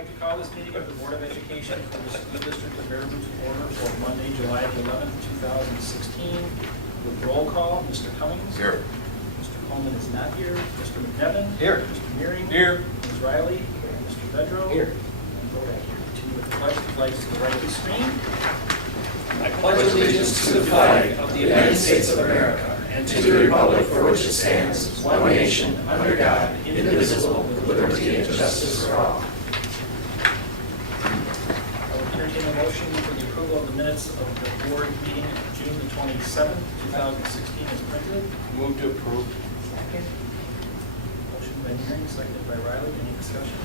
like to call this meeting of the Board of Education for the School District of Baraboo to order for Monday, July 11th, 2016. With roll call, Mr. Cummings. Here. Mr. Coleman is not here. Mr. McNevin. Here. Mr. Meering. Here. Ms. Riley. Mr. Vedro. Here. And Vodak here. Continue with the pledge. The flag is to the right of the screen. I pledge allegiance to the flag of the United States of America and to the republic for which it stands, one nation, under God, indivisible, with liberty and justice for all. I will entertain a motion for the approval of the minutes of the board meeting of June the 27th, 2016 as printed. Move to approve. Second. Motion by Meering, seconded by Riley. Any discussion?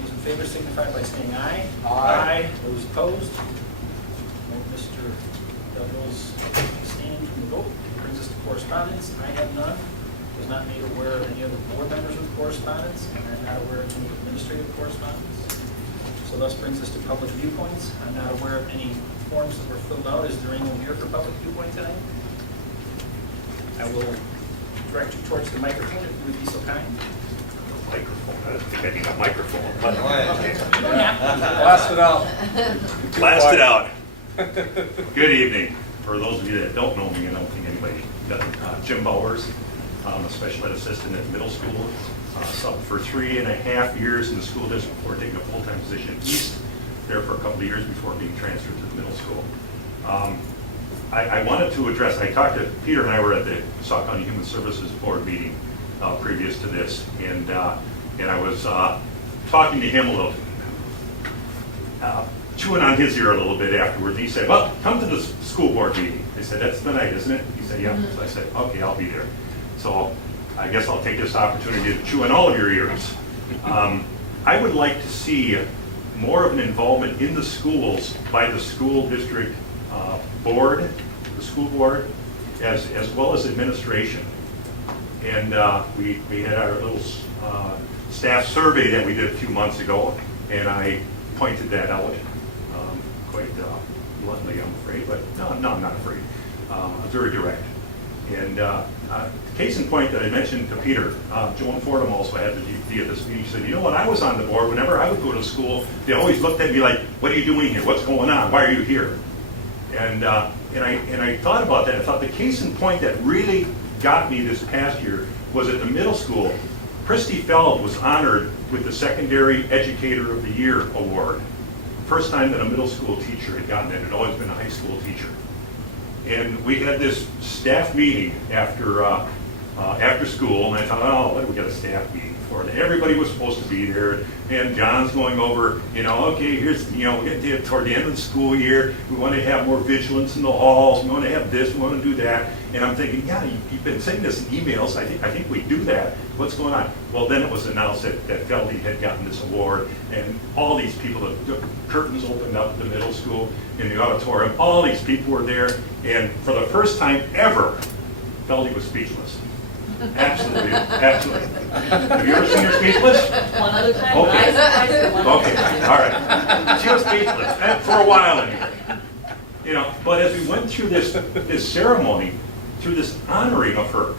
Those in favor signify by saying aye. Aye. Those opposed? No. Mr. Douglas abstained from the vote. Brings us to correspondence. I have none. Was not made aware of any other board members with correspondence, and I'm not aware of any administrative correspondence. So thus brings us to public viewpoints. I'm not aware of any forms that were filled out. Is there anyone here for public viewpoint tonight? I will direct you towards the microphone if you would be so kind. Microphone. I didn't think I need a microphone, but You don't have to. Blast it out. blast it out. Good evening. For those of you that don't know me, I don't think anybody does. Jim Bowers. I'm a special ed assistant at middle school. Subbed for 3.5 years in the school district before taking a full-time position east. There for a couple of years before being transferred to the middle school. I wanted to address, I talked to Peter and I were at the Sauk County Human Services Board meeting previous to this, and I was talking to him a little, chewing on his ear a little bit afterwards. He said, well, come to the school board meeting. I said, that's tonight, isn't it? He said, yeah. So I said, okay, I'll be there. So I guess I'll take this opportunity to chew on all of your ears. I would like to see more of an involvement in the schools by the school district board, the school board, as well as administration. And we had our little staff survey that we did a few months ago, and I pointed that out quite bluntly, I'm afraid, but no, I'm not afraid. Very direct. And case in point that I mentioned to Peter, Joan Fordham also had to be at this meeting. She said, you know, when I was on the board, whenever I would go to school, they always looked at me like, what are you doing here? What's going on? Why are you here? And I thought about that. I thought the case in point that really got me this past year was at the middle school. Christy Feld was honored with the Secondary Educator of the Year award. First time that a middle school teacher had gotten it. It had always been a high school teacher. And we had this staff meeting after school, and I thought, oh, what do we got a staff meeting for? And everybody was supposed to be there, and John's going over, you know, okay, here's, you know, toward the end of the school year, we want to have more vigilance in the halls, we want to have this, we want to do that. And I'm thinking, yeah, you've been saying this in emails, I think we do that. What's going on? Well, then it was announced that Feldy had gotten this award, and all these people, the curtains opened up at the middle school in the auditorium, all these people were there, and for the first time ever, Feldy was speechless. Absolutely, absolutely. Have you ever seen her speechless? One other time. Okay. Okay, Okay, all right. She was speechless, and for a while anyway. You know, but as we went through this ceremony, through this honoring of her,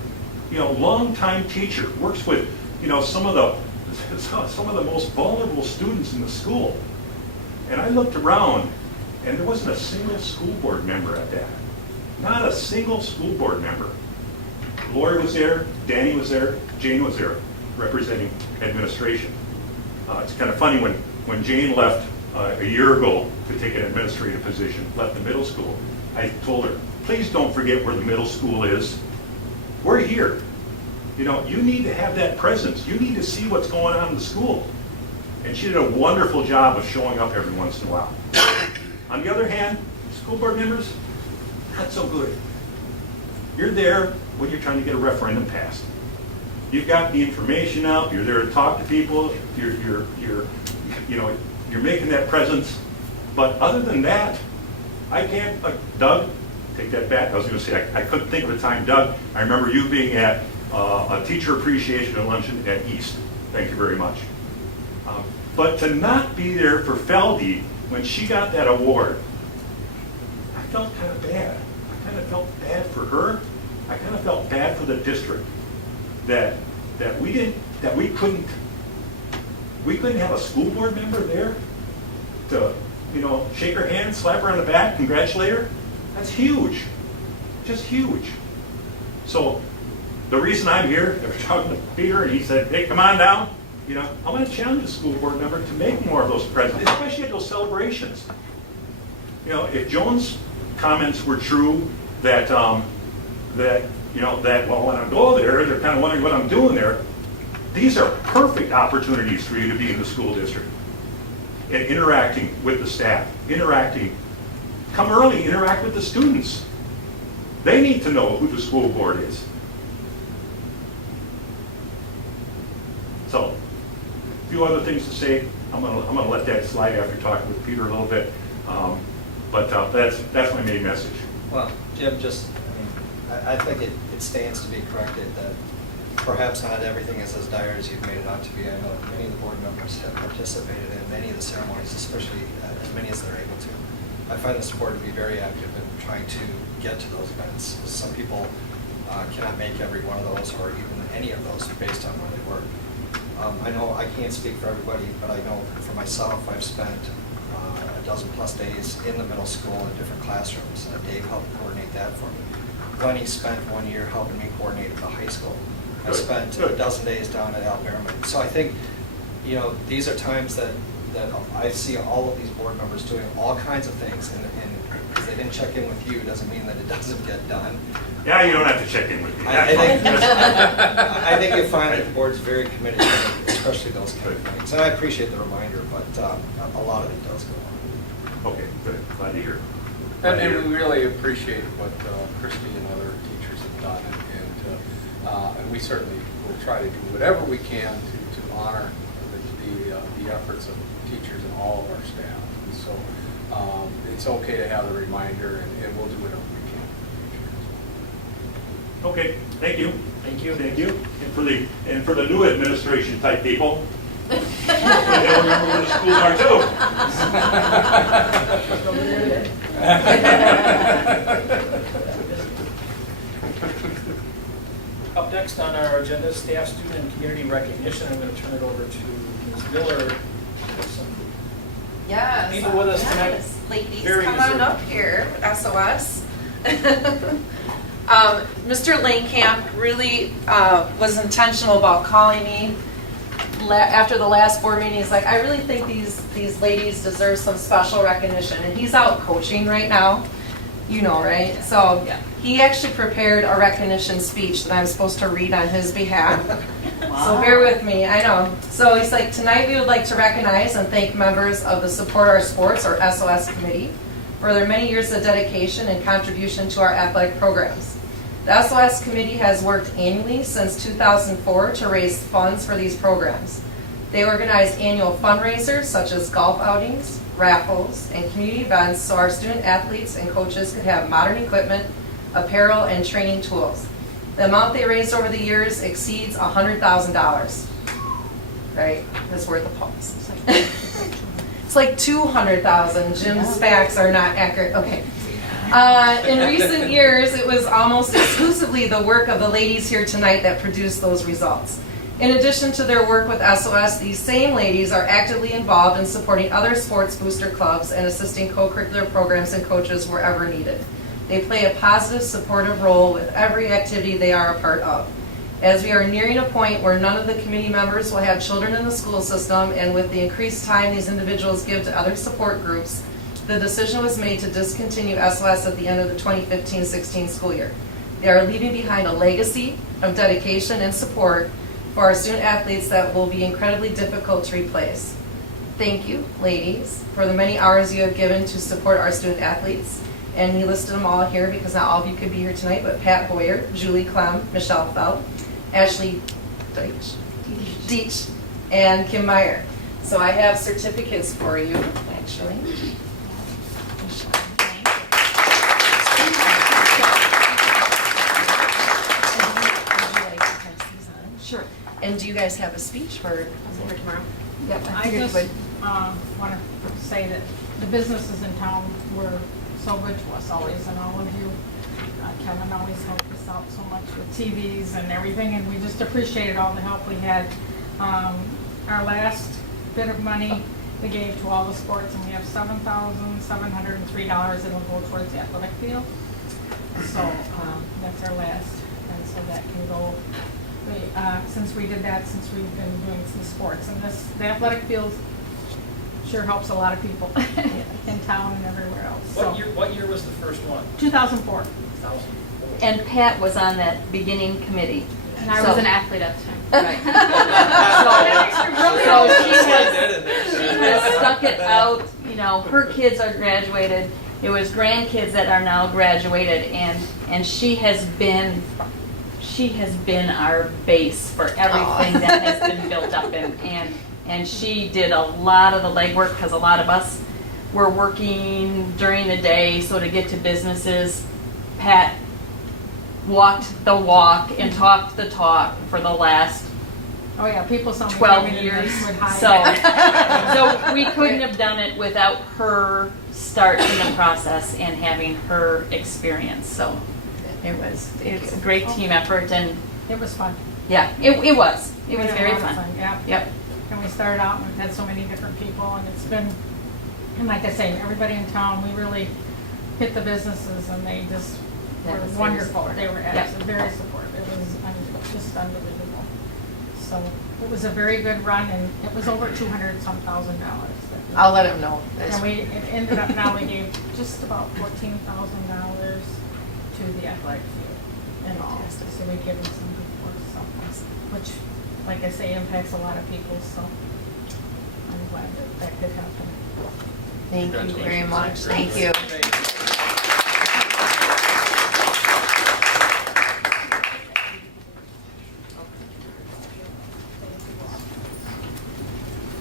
you know, longtime teacher, works with, you know, some of the most vulnerable students in the school. And I looked around, and there wasn't a single school board member at that. Not a single school board member. Lori was there, Danny was there, Jane was there, representing administration. It's kind of funny when Jane left a year ago to take an administrative position, left the middle school, I told her, please don't forget where the middle school is. We're here. You know, you need to have that presence. You need to see what's going on in the school. And she did a wonderful job of showing up every once in a while. On the other hand, school board members, not so good. You're there when you're trying to get a referendum passed. You've got the information out, you're there to talk to people, you're making that presence. But other than that, I can't, like Doug, take that back. I was going to say, I couldn't think of a time, Doug, I remember you being at a teacher appreciation luncheon at East. Thank you very much. But to not be there for Feldy when she got that award, I felt kind of bad. I kind of felt bad for her. I kind of felt bad for the district that we couldn't we couldn't have a school board member there to, shake her hand, slap her on the back, congratulate her? That's huge, just huge. So the reason I'm here, I was talking to Peter and he said, hey, come on down. I want to challenge the school board member to make more of those presents, especially at those celebrations. If Joan's comments were true, that well, when I go there, they're kind of wondering what I'm doing there. These are perfect opportunities for you to be in the school district and interacting with the staff, come early, interact with the students. They need to know who the school board is. So, a few other things to say. I'm gonna let that slide after talking with Peter a little bit. But that's my main message. Well, Jim, I think it stands to be corrected that perhaps not everything is as dire as you've made it out to be. I know many of the board members have participated in many of the ceremonies, especially as many as they're able to. I find this board to be very active in trying to get to those events. Some people cannot make every one of those or even any of those based on where they work. I know I can't speak for everybody, but I know for myself, I've spent a dozen plus days in the middle school in different classrooms. Dave helped coordinate that for me. Lenny spent 1 year helping me coordinate the high school. I spent a dozen days down at Alabama. So I think, these are times that I see all of these board members doing all kinds of things, and because they didn't check in with you doesn't mean that it doesn't get done. Yeah, you don't have to check in with me. I think you'll find that the board's very committed to especially those kind of things. And I appreciate the reminder, but a lot of it does go on. Okay, good. Glad to hear. And we really appreciate what Christy and other teachers have done, and we certainly will try to do whatever we can to honor the efforts of teachers and all of our staff. And so it's okay to have the reminder, and we'll do whatever we can. Okay, thank you. Thank you. Thank you. And for the new administration type people, they don't remember where the schools are too. Up next on our agenda, staff, student, and community recognition. I'm going to turn it over to Ms. Miller. Some Yes. people with us tonight. Yes. Ladies, Very come on deserving. up here, SOS. Mr. Lanecamp really was intentional about calling me after the last board meeting. He's like, I really think these ladies deserve some special recognition. And he's out coaching right now, right? So he actually prepared a recognition speech that I'm supposed to read on his behalf. So bear with me, I know. So he's like, tonight we would like to recognize and thank members of the Support Our Sports, or SOS committee, for their many years of dedication and contribution to our athletic programs. The SOS committee has worked annually since 2004 to raise funds for these programs. They organize annual fundraisers such as golf outings, raffles, and community events so our student athletes and coaches could have modern equipment, apparel, and training tools. The amount they raised over the years exceeds $100,000. Right? It's worth a pause. It's like 200,000. Jim's facts are not accurate. Okay. In recent years, it was almost exclusively the work of the ladies here tonight that produced those results. In addition to their work with SOS, these same ladies are actively involved in supporting other sports booster clubs and assisting co-curricular programs and coaches wherever needed. They play a positive, supportive role with every activity they are a part of. As we are nearing a point where none of the committee members will have children in the school system, and with the increased time these individuals give to other support groups, the decision was made to discontinue SOS at the end of the 2015-16 school year. They are leaving behind a legacy of dedication and support for our student athletes that will be incredibly difficult to replace. Thank you, ladies, for the many hours you have given to support our student athletes. And he listed them all here because not all of you could be here tonight, but Pat Boyer, Julie Clem, Michelle Feld, Ashley Deitch, and Kim Meyer. So I have certificates for you, actually. Sure. And do you guys have a speech for tomorrow? Yep, I just want to say that the businesses in town were so good to us always, and all of you. Kevin always helped us out so much with TVs and everything, and we just appreciated all the help we had. Our last bit of money we gave to all the sports, and we have $7,703 that'll go towards the athletic field. So that's our last, and so that can go, since we did that, since we've been doing some sports. And the athletic field sure helps a lot of people in town and everywhere else. So, What year was the first one? 2004. 2004. And Pat was on that beginning committee. And I So- was an athlete at the time. Right. So she has stuck it out, you know, her kids are graduated. It was grandkids that are now graduated, and she has been our base for everything that has been built up, and she did a lot of the legwork, because a lot of us were working during the day, so to get to businesses, Pat walked the walk and talked the talk for the last Oh, yeah, people saw me 12 coming in, years. they would hide. So we couldn't have done it without her starting the process and having her experience. So it's a great team effort, and It was fun. yeah, it was. It We was had a very lot of fun. Yeah. Yep. And we started out and we've had so many different people, and it's been, and like I say, everybody in town, we really hit the businesses, and they just That were was very wonderful. supportive. They were Yep. absolutely very supportive. It was just unbelievable. So it was a very good run, and it was over $200-some thousand. I'll let him know. And it ended up, now we gave just about $14,000 to the athletic field and all. So we give them some good work, so, which, like I say, impacts a lot of people, so I'm glad that could happen. Thank you very much. Thank you.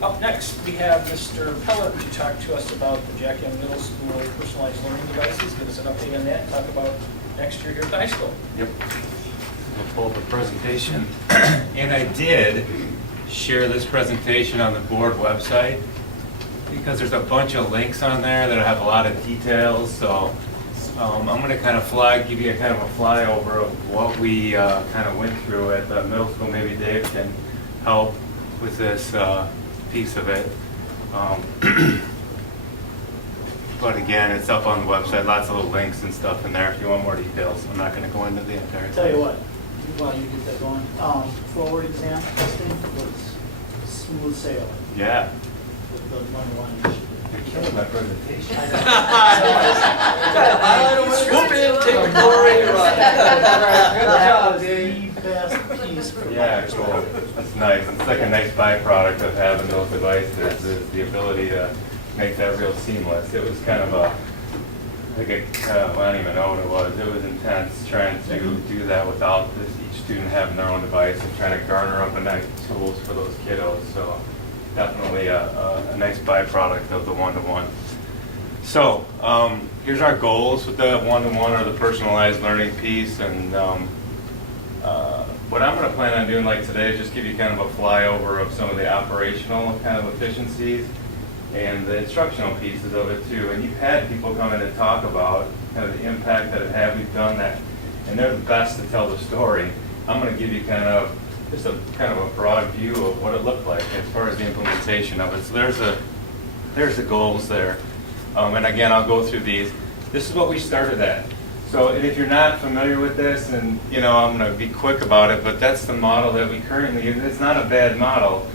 Up next, we have Mr. Pellet to talk to us about the Jack Young Middle School personalized learning devices. Give us an update on that, talk about next year here at the high school. Yep. We'll pull up the presentation. And I did share this presentation on the board website because there's a bunch of links on there that have a lot of details. So I'm going to kind of give you a kind of a flyover of what we kind of went through at the middle school. Maybe Dave can help with this piece of it. But again, it's up on the website, lots of little links and stuff in there if you want more details. I'm not going to go into the entire thing. Tell you what, while you get that going, forward exam testing was smooth sailing Yeah. with the 1-1 initiative. You're killing my presentation. Swoop in, take the glory, run. That was the best piece for Yeah, cool. That's nice. It's like a nice byproduct of having those devices, is the ability to make that real seamless. It was kind of I don't even know what it was. It was intense trying to do that without each student having their own device and trying to garner up enough tools for those kiddos. So definitely a nice byproduct of the one-to-one. So here's our goals with the one-to-one or the personalized learning piece. And what I'm going to plan on doing like today is just give you kind of a flyover of some of the operational kind of efficiencies and the instructional pieces of it too. And you've had people come in and talk about kind of the impact that it had. We've done that. And they're the best to tell the story. I'm going to give you kind of just a kind of a broad view of what it looked like as far as the implementation of it. So there's the goals there. And again, I'll go through these. This is what we started at. So if you're not familiar with this, and I'm going to be quick about it, but that's the model that we currently use. It's not a bad model.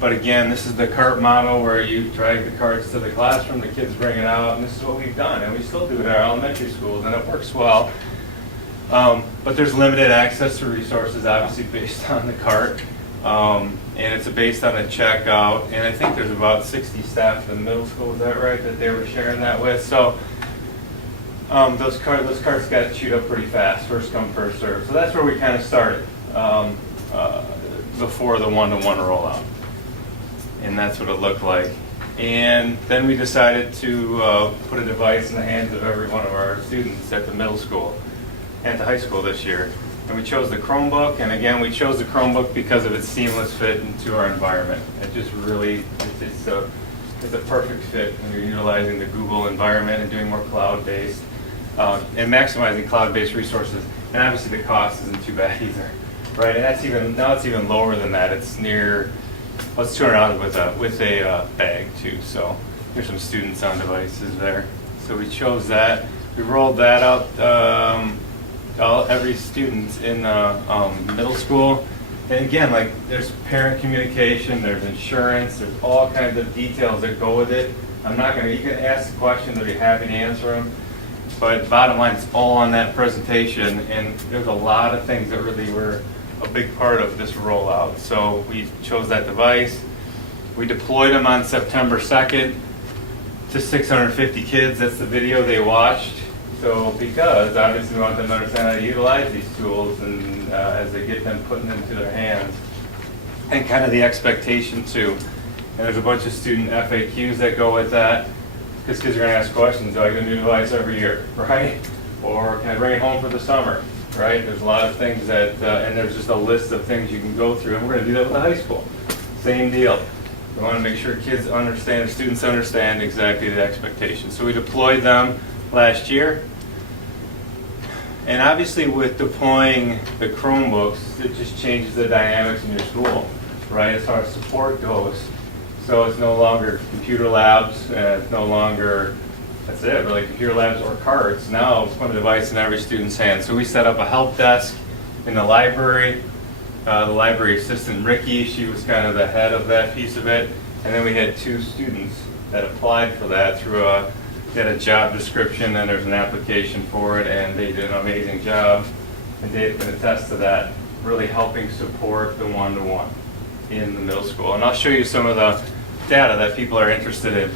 But again, this is the cart model where you drag the carts to the classroom, the kids bring it out, and this is what we've done. And we still do it at our elementary schools, and it works well. But there's limited access to resources, obviously, based on the cart. And it's based on a checkout. And I think there's about 60 staff in the middle school, is that right, that they were sharing that with? So those carts got chewed up pretty fast, first come, first serve. So that's where we kind of started before the one-to-one rollout. And that's what it looked like. And then we decided to put a device in the hands of every one of our students at the middle school and the high school this year. And we chose the Chromebook, and again, we chose the Chromebook because of its seamless fit into our environment. It just really, it's a perfect fit when you're utilizing the Google environment and doing more cloud-based, and maximizing cloud-based resources. And obviously the cost isn't too bad either, right? And now it's even lower than that. It's near Well, it's $200 with a bag too. So there's some students on devices there. So we chose that. We rolled that out every student in middle school. And again, like there's parent communication, there's insurance, there's all kinds of details that go with it. I'm not gonna, you can ask the questions, I'll be happy to answer them. But bottom line, it's all on that presentation, and there's a lot of things that really were a big part of this rollout. So we chose that device. We deployed them on September 2nd to 650 kids. That's the video they watched. So because obviously we want them to understand how to utilize these tools and as they get them put into their hands, and kind of the expectation too. And there's a bunch of student FAQs that go with that, because kids are going to ask questions. Do I get a new device every year, right? Or can I bring it home for the summer, right? There's a lot of things that, and there's just a list of things you can go through, and we're going to do that with the high school. Same deal. We want to make sure kids understand, students understand exactly the expectations. So we deployed them last year. And obviously with deploying the Chromebooks, it just changes the dynamics in your school, right, as far as support goes. So it's no longer computer labs, it's no longer, that's it, really, computer labs or cards. Now it's one device in every student's hand. So we set up a help desk in the library. The library assistant, Ricky, she was kind of the head of that piece of it. And then we had 2 students that applied for that through they had a job description, and there's an application for it, and they did an amazing job. And Dave can attest to that, really helping support the one-to-one in the middle school. And I'll show you some of the data that people are interested in.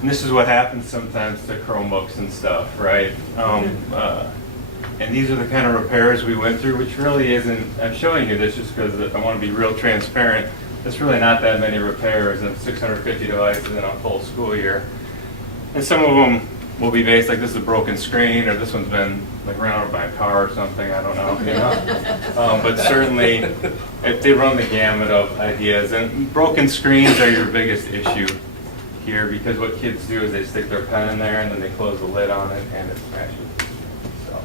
And this is what happens sometimes to Chromebooks and stuff, right? And these are the kind of repairs we went through, which really isn't, I'm showing you this just because I want to be real transparent. There's really not that many repairs and 650 devices in a full school year. And some of them will be based, like this is a broken screen, or this one's been like run over by a car or something, I don't know. You know? But certainly, if they run the gamut of ideas, and broken screens are your biggest issue here, because what kids do is they stick their pen in there and then they close the lid on it and it smashes. So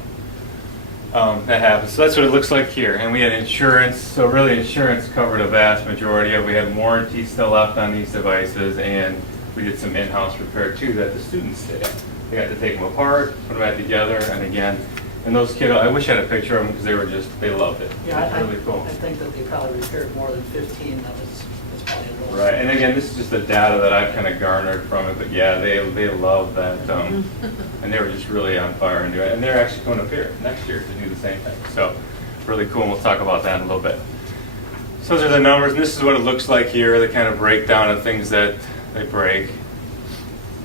that happens. So that's what it looks like here. And we had insurance, so really insurance covered a vast majority of it. We had warranty still left on these devices, and we did some in-house repair too that the students did. They got to take them apart, put them back together, and again, and those kiddos, I wish I had a picture of them because they were just, they loved it. Yeah, It was really cool. I think that they probably repaired more than 15. That's probably a little. Right, and again, this is just the data that I've kind of garnered from it, but yeah, they love that, and they were just really on fire and doing it. And they're actually going up here next year to do the same thing. So really cool, and we'll talk about that in a little bit. So those are the numbers, and this is what it looks like here, the kind of breakdown of things that they break.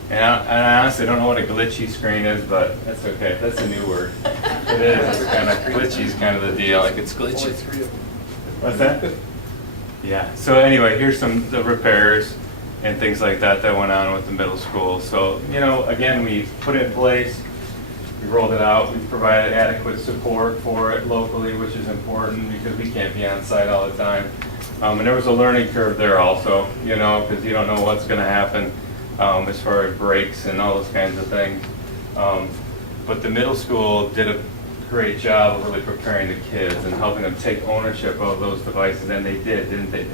And I honestly don't know what a glitchy screen is, but that's okay. That's a new word. It is. It's kind of glitchy is kind of the deal. Like it's glitchy. What's that? Yeah. So anyway, here's some of the repairs and things like that that went on with the middle school. So, you know, again, we put it in place. We rolled it out. We provided adequate support for it locally, which is important because we can't be on site all the time. And there was a learning curve there also, you know, because you don't know what's going to happen as far as breaks and all those kinds of things. But the middle school did a great job of really preparing the kids and helping them take ownership of those devices, and they did, didn't they,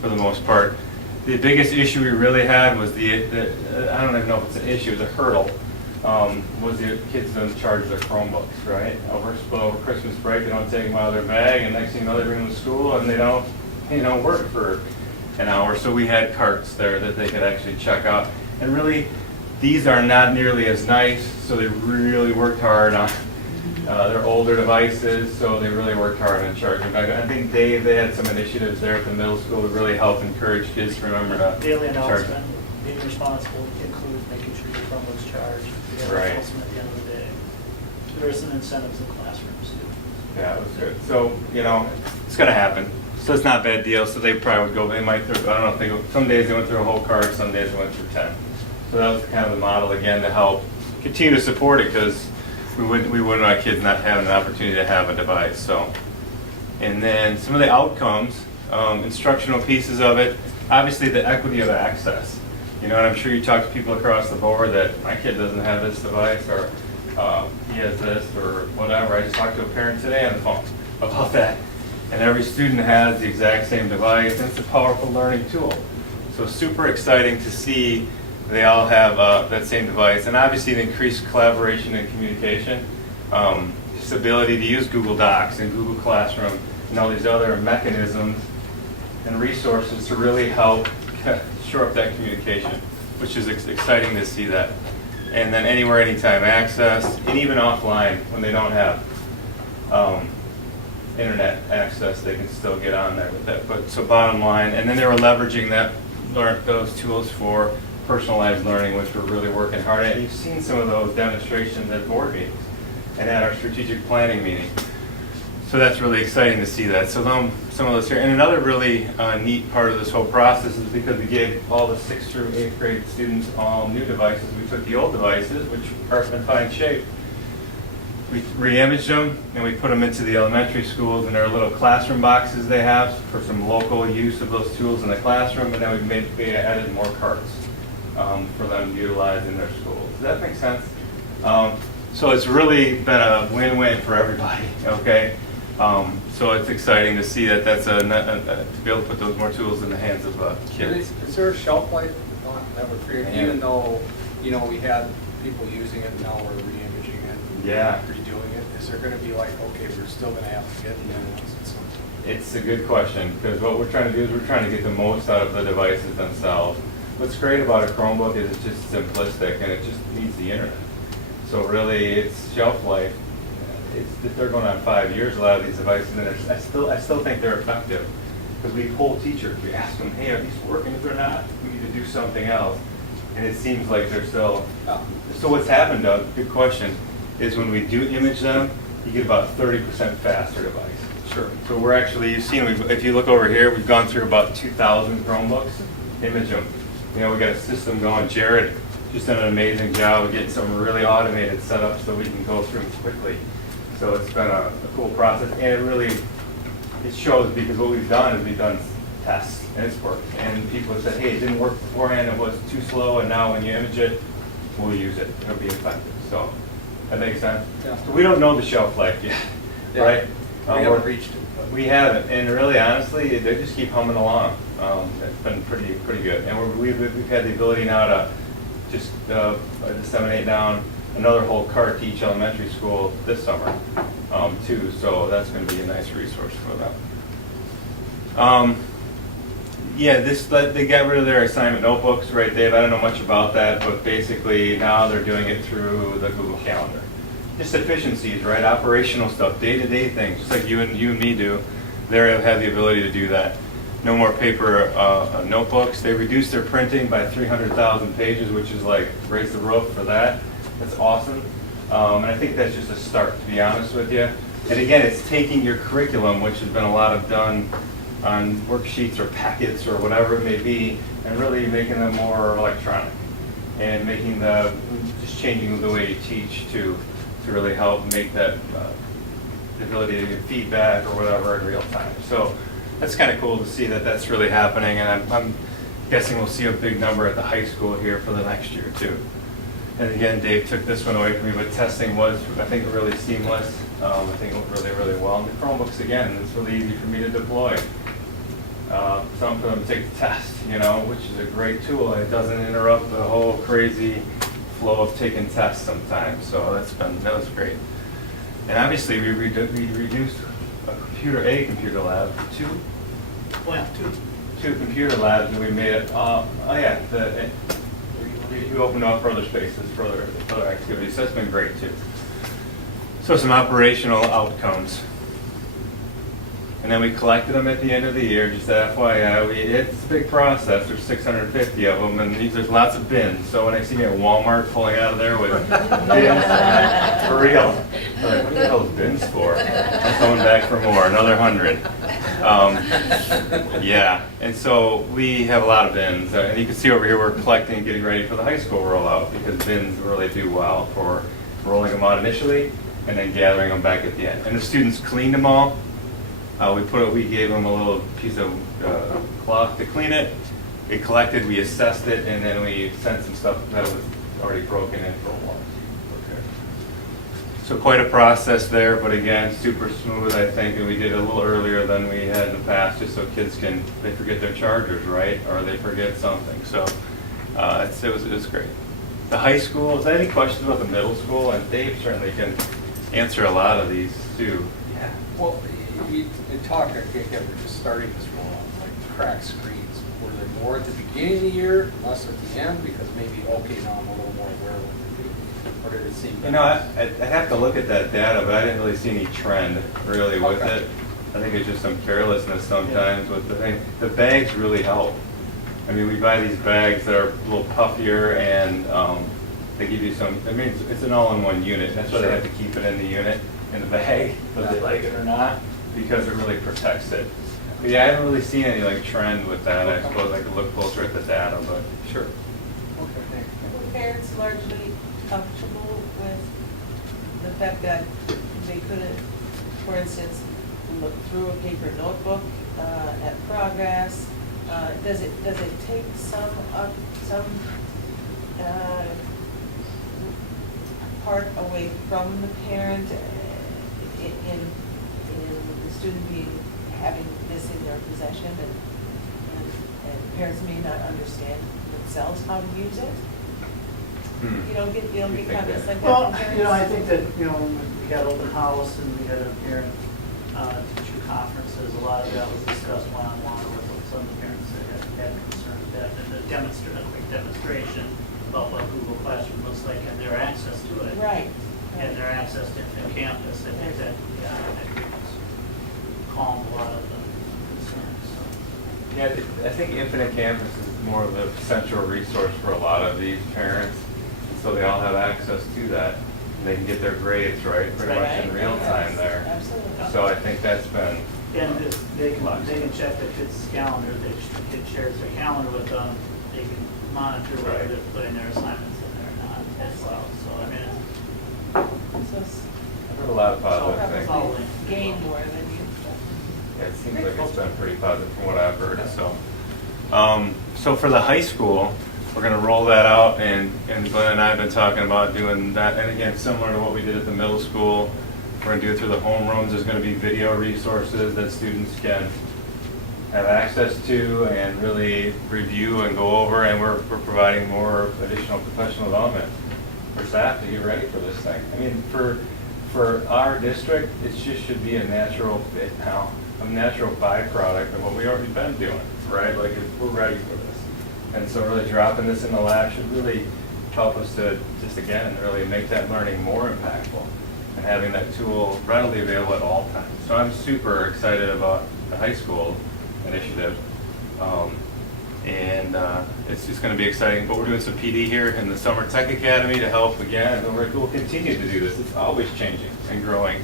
for the most part. The biggest issue we really had was I don't even know if it's an issue, it's a hurdle, was the kids don't charge their Chromebooks, right? Over Christmas break, they don't take them out of their bag, and next thing you know, they bring them to school, and they don't, work for an hour. So we had carts there that they could actually check out. And really, these are not nearly as nice, so they really worked hard on their older devices, so they really worked hard on charging back. I think they had some initiatives there at the middle school to really help encourage kids to remember to Daily charge. announcement, being responsible includes making sure your Chromebook's charged. You got Right. enforcement at the end of the day. There are some incentives in classrooms too. Yeah, it was good. So, it's going to happen. So it's not a bad deal. So they probably would go, they might, I don't know, some days they went through a whole card, some days they went through 10. So that was kind of the model again to help continue to support it, because we wouldn't want kids not having an opportunity to have a device. So, and then some of the outcomes, instructional pieces of it, obviously the equity of access. And I'm sure you talk to people across the board that my kid doesn't have this device, or he has this, or whatever. I just talked to a parent today on the phone about that. And every student has the exact same device, and it's a powerful learning tool. So super exciting to see they all have that same device. And obviously the increased collaboration and communication, this ability to use Google Docs and Google Classroom and all these other mechanisms and resources to really help shore up that communication, which is exciting to see that. And then anywhere, anytime access, and even offline when they don't have internet access, they can still get on there with that. But so bottom line, and then they were leveraging those tools for personalized learning, which we're really working hard at. You've seen some of those demonstrations at board meetings and at our strategic planning meeting. So that's really exciting to see that. So some of those here. And another really neat part of this whole process is because we gave all the 6th through 8th grade students all new devices. We took the old devices, which are in fine shape. We re-imaged them and we put them into the elementary schools in their little classroom boxes they have for some local use of those tools in the classroom. And then we added more carts for them to utilize in their schools. Does that make sense? So it's really been a win-win for everybody, okay? So it's exciting to see that to be able to put those more tools in the hands of kids. Is there a shelf life on that we're creating, even though, we had people using it, now we're re-imaging it, Yeah. redoing it? Is there going to be like, okay, we're still going to have to get the new ones at some point? It's a good question, because what we're trying to do is we're trying to get the most out of the devices themselves. What's great about a Chromebook is it's just simplistic and it just needs the internet. So really, it's shelf life. They're going on 5 years, a lot of these devices, and I still think they're effective. Because we poll teachers, we ask them, hey, are these working? If they're not, we need to do something else. And it seems like they're still. So what's happened, Doug, good question, is when we do image them, you get about 30% faster device. Sure. So we're actually, you've seen, if you look over here, we've gone through about 2,000 Chromebooks, image them. We got a system going. Jared just done an amazing job of getting some really automated setups so we can go through them quickly. So it's been a cool process, and it shows, because what we've done is we've done tests, and it's worked. And people have said, hey, it didn't work beforehand, it was too slow, and now when you image it, we'll use it. It'll be effective. So that makes sense? Yeah. So we don't know the shelf life yet, right? We haven't reached it. We haven't, and really, honestly, they just keep humming along. It's been pretty good, and we've had the ability now to just disseminate down another whole cart to each elementary school this summer, too. So that's going to be a nice resource for them. They got rid of their assignment notebooks, right, Dave? I don't know much about that, but basically now they're doing it through the Google Calendar. Just efficiencies, right? Operational stuff, day-to-day things, just like you and me do. They have the ability to do that. No more paper notebooks. They reduced their printing by 300,000 pages, which is like raise the roof for that. That's awesome. And I think that's just a start, to be honest with you. And again, it's taking your curriculum, which has been a lot of done on worksheets or packets or whatever it may be, and really making them more electronic and making just changing the way you teach to really help make that the ability to get feedback or whatever in real time. So that's kind of cool to see that that's really happening, and I'm guessing we'll see a big number at the high school here for the next year too. And again, Dave took this one away from me, but testing was, I think, really seamless. I think it went really, really well. And the Chromebooks, again, it's really easy for me to deploy. Something for them to take the test, which is a great tool, and it doesn't interrupt the whole crazy flow of taking tests sometimes. So that was great. And obviously, we reduced a computer lab to two. Well, Two computer labs, and we made it. We opened up further spaces, further activities. So that's been great too. So some operational outcomes. And then we collected them at the end of the year, just FYI. It's a big process. There's 650 of them, and there's lots of bins. So when I see me at Walmart pulling out of there with bins, for real, I'm like, what the hell is bins for? I'm coming back for more, another 100. And so we have a lot of bins. And you can see over here we're collecting and getting ready for the high school rollout, because bins really do well for rolling them out initially and then gathering them back at the end. And the students cleaned them all. We gave them a little piece of cloth to clean it. We collected, we assessed it, and then we sent some stuff that was already broken in for a warranty. Okay. So quite a process there, but again, super smooth, I think, and we did it a little earlier than we had in the past, just so kids they forget their chargers, right? Or they forget something, so it was great. The high school, is there any questions about the middle school? And Dave certainly can answer a lot of these too. Yeah, well, we talked, I think, we're just starting this rollout, like cracked screens. Were there more at the beginning of the year, less at the end? Because maybe, okay, now I'm a little more aware of what to do. Or did it seem? You know, I'd have to look at that data, but I didn't really see any trend really with Okay. it. I think it's just some carelessness sometimes with the thing. The bags really help. I mean, we buy these bags that are a little puffier and they give you some, I mean, it's an all-in-one unit. That's why they have to keep it in the unit, in the bag, whether they like it or not, because it really protects it. But yeah, I haven't really seen any like trend with that. I suppose I could look closer at the data, but. Sure. Okay, thanks. Were parents largely comfortable with the fact that they couldn't, for instance, look through a paper notebook at progress? Does it take some part away from the parent in the student having this in their possession and parents may not understand themselves how to use it? You don't get comments like that Well, from parents? you know, I think that, you know, when we got open house and we had a parent teacher conferences, a lot of that was discussed one-on-one with some of the parents that had concerns with that, and a quick demonstration about what Google Classroom looks like and their access to it. Right. And their access to campus. I think that, yeah, that calmed a lot of the concerns, so. Yeah, I think Infinite Campus is more of the central resource for a lot of these parents. And so they all have access to that. And they can get their grades, right, pretty much in real time there. Absolutely. So I think that's been, And they can check the kid's calendar, the kid shares their calendar with them, they can monitor whether Right. they're putting their assignments in there or not as well, so I mean, So it's I've heard a lot of positive things. Following. gain more than you. Yeah, it seems like it's been pretty positive from what I've heard, so. So for the high school, we're gonna roll that out, and Glenn and I have been talking about doing that, and again, similar to what we did at the middle school, we're gonna do it through the homerooms. There's gonna be video resources that students can have access to and really review and go over, and we're providing more additional professional development for staff to get ready for this thing. I mean, for our district, it just should be a natural fit now, a natural byproduct of what we've already been doing, right? Like, we're ready for this. And so really dropping this in the lab should really help us to just, again, really make that learning more impactful and having that tool readily available at all times. So I'm super excited about the high school initiative. It's just going to be exciting. But we're doing some PD here in the Summer Tech Academy to help again, and we'll continue to do this. It's always changing and growing.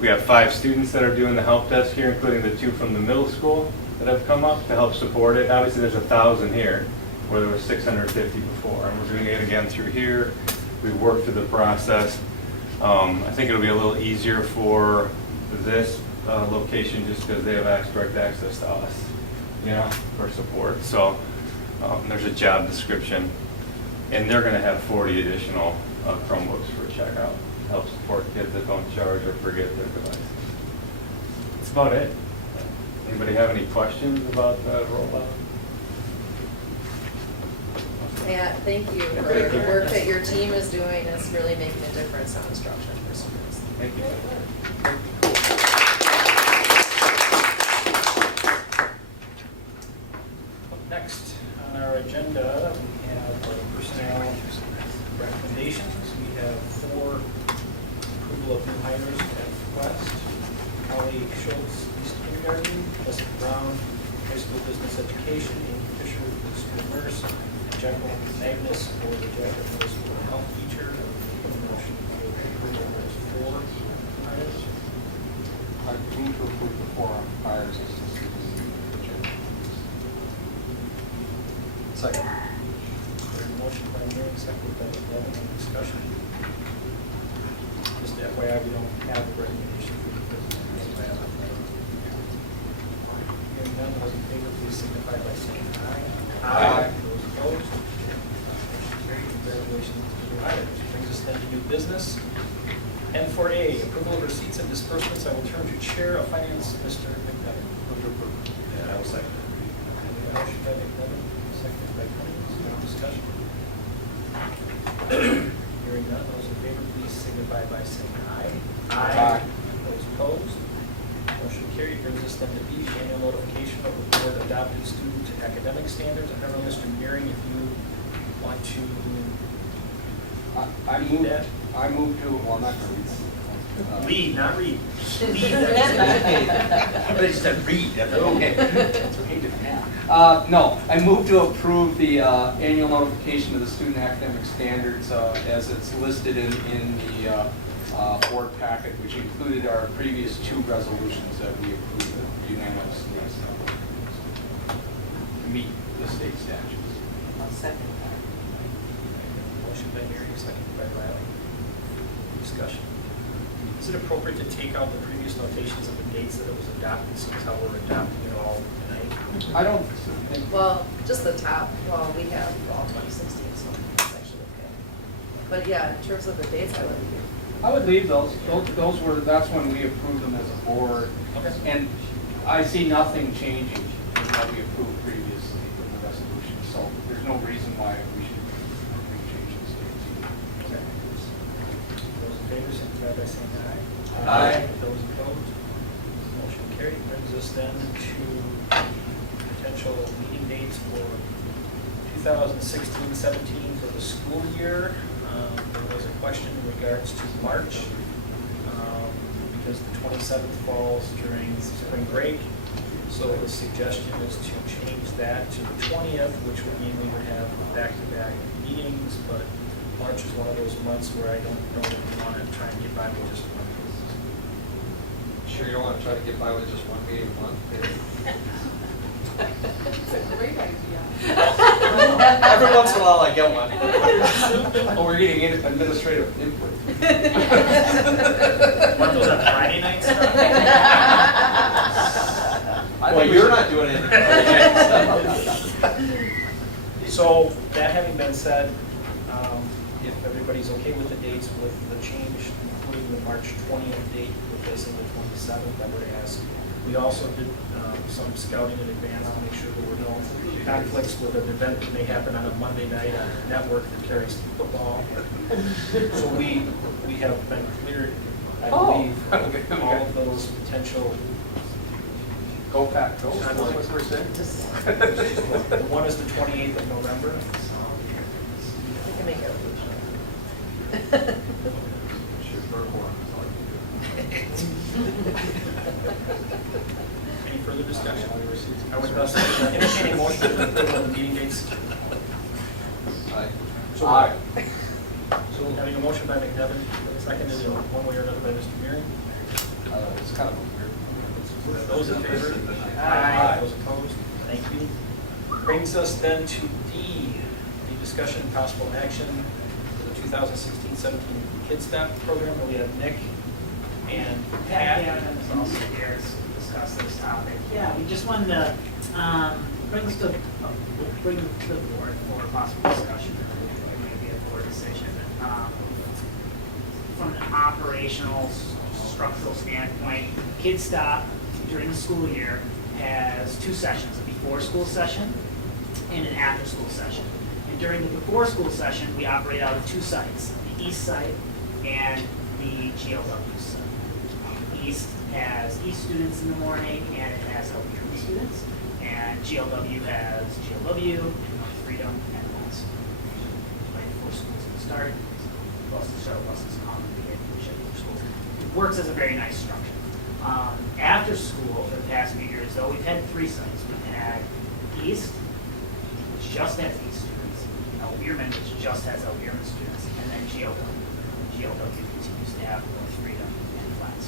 We have 5 students that are doing the help desk here, including the 2 from the middle school that have come up to help support it. Obviously, there's 1,000 here, where there was 650 before, and we're doing it again through here. We worked through the process. I think it'll be a little easier for this location just because they have direct access to us, you know, for support. So there's a job description, and they're going to have 40 additional Chromebooks for checkout to help support kids that don't charge or forget their device. That's about it. Anybody have any questions about the rollout? Yeah, thank you for the work that your team is doing. It's really making a difference on instruction for students. Thank you. Next on our agenda, we have our personnel recommendations. We have 4 approval of new hires at request. Holly Schultz, East Kindergarten, Jessica Brown, High School Business Education, Amy Fisher, School Nurse, and Jekyll Magnus for the Jacket Middle School Health Teacher. Motion to approve those 4 hires. I move to approve the 4 hires as listed in the agenda. Second. Motion by Mary, second by Devin, any discussion? Just FYI, we don't have a recommendation for the business. Hearing none, those in favor, please signify by saying aye. Aye. Those opposed? Motion carried. Congratulations to new hires. Brings us then to new business. adopted student academic standards. I don't know, Mr. Mearing, if you want to I read move, that. I move to, well, I'm not going to read that. Lead, not read. They just said read. Okay. That's okay, yeah. No, I move to approve the annual notification of the student academic standards as it's listed in the board packet, which included our previous 2 resolutions that we approved unanimously to meet the state statutes. I'll second that. Motion by Mearing, seconded by Riley. Discussion. Is it appropriate to take out the previous notations of the dates that it was adopted, since how we're adopting it all tonight? I don't think. Well, just the top, well, we have all 2016, so it's actually okay. But yeah, in terms of the dates, I would leave those. Those were, that's when we approved them as a board. Okay. And I see nothing changing from what we approved previously in the resolution. So there's no reason why we should change those dates. Okay. Those in favor, signify by saying aye. Aye. Those opposed, motion carried. Brings us then to potential meeting dates for 2016-17 for the school year. There was a question in regards to March, because the 27th falls during spring break. So the suggestion is to change that to the 20th, which would mean we would have back-to-back meetings, but March is one of those months where I don't know that we want to try and get by with just one. Sure you don't want to try to get by with just one meeting a month? Great idea. Every once in a while I get one. Oh, we're getting administrative input. Weren't those on Friday nights? Well, you're not doing it. So, that having been said, if everybody's okay with the dates with the change, including the March 20th date, replacing the 27th, I would ask. We also did some scouting in advance to make sure there were no conflicts with an event that may happen on a Monday night on a network that carries football. So we have been cleared, I believe, of all of those potential. Go Pack, go. That's what we're saying. The one is the 28th of November. we can make it. Any further discussion? I would thus entertain a motion to approve the meeting dates. Aye. So Aye. So having a motion by McDevitt, seconded in one way or another by Mr. Mearing. It's kind of a weird. Those in favor? Aye. Those opposed? Thank you. Brings us then to D, the discussion and possible action for the 2016-17 Kids Stop program, where we have Nick and Pat Pat. Gavin is also here to discuss this topic. Yeah, we just wanted to bring this to, bring it to the board for possible discussion, and maybe a board decision. From an operational, structural standpoint, Kids Stop during the school year has 2 sessions, a before-school session and an after-school session. And during the before-school session, we operate out of 2 sites, the east site and the GLW site. East has East students in the morning, and it has LPRM students. And GLW has GLW, North Freedom, and West. Right before school's going to start, buses, shuttle buses come and begin to ship for school. It works as a very nice structure. After school, for the past few years, though, we've had 3 sites. We've had East, which just has East students, Elbierman, which just has Elbierman students, and then GLW. GLW continues to have North Freedom and Flats.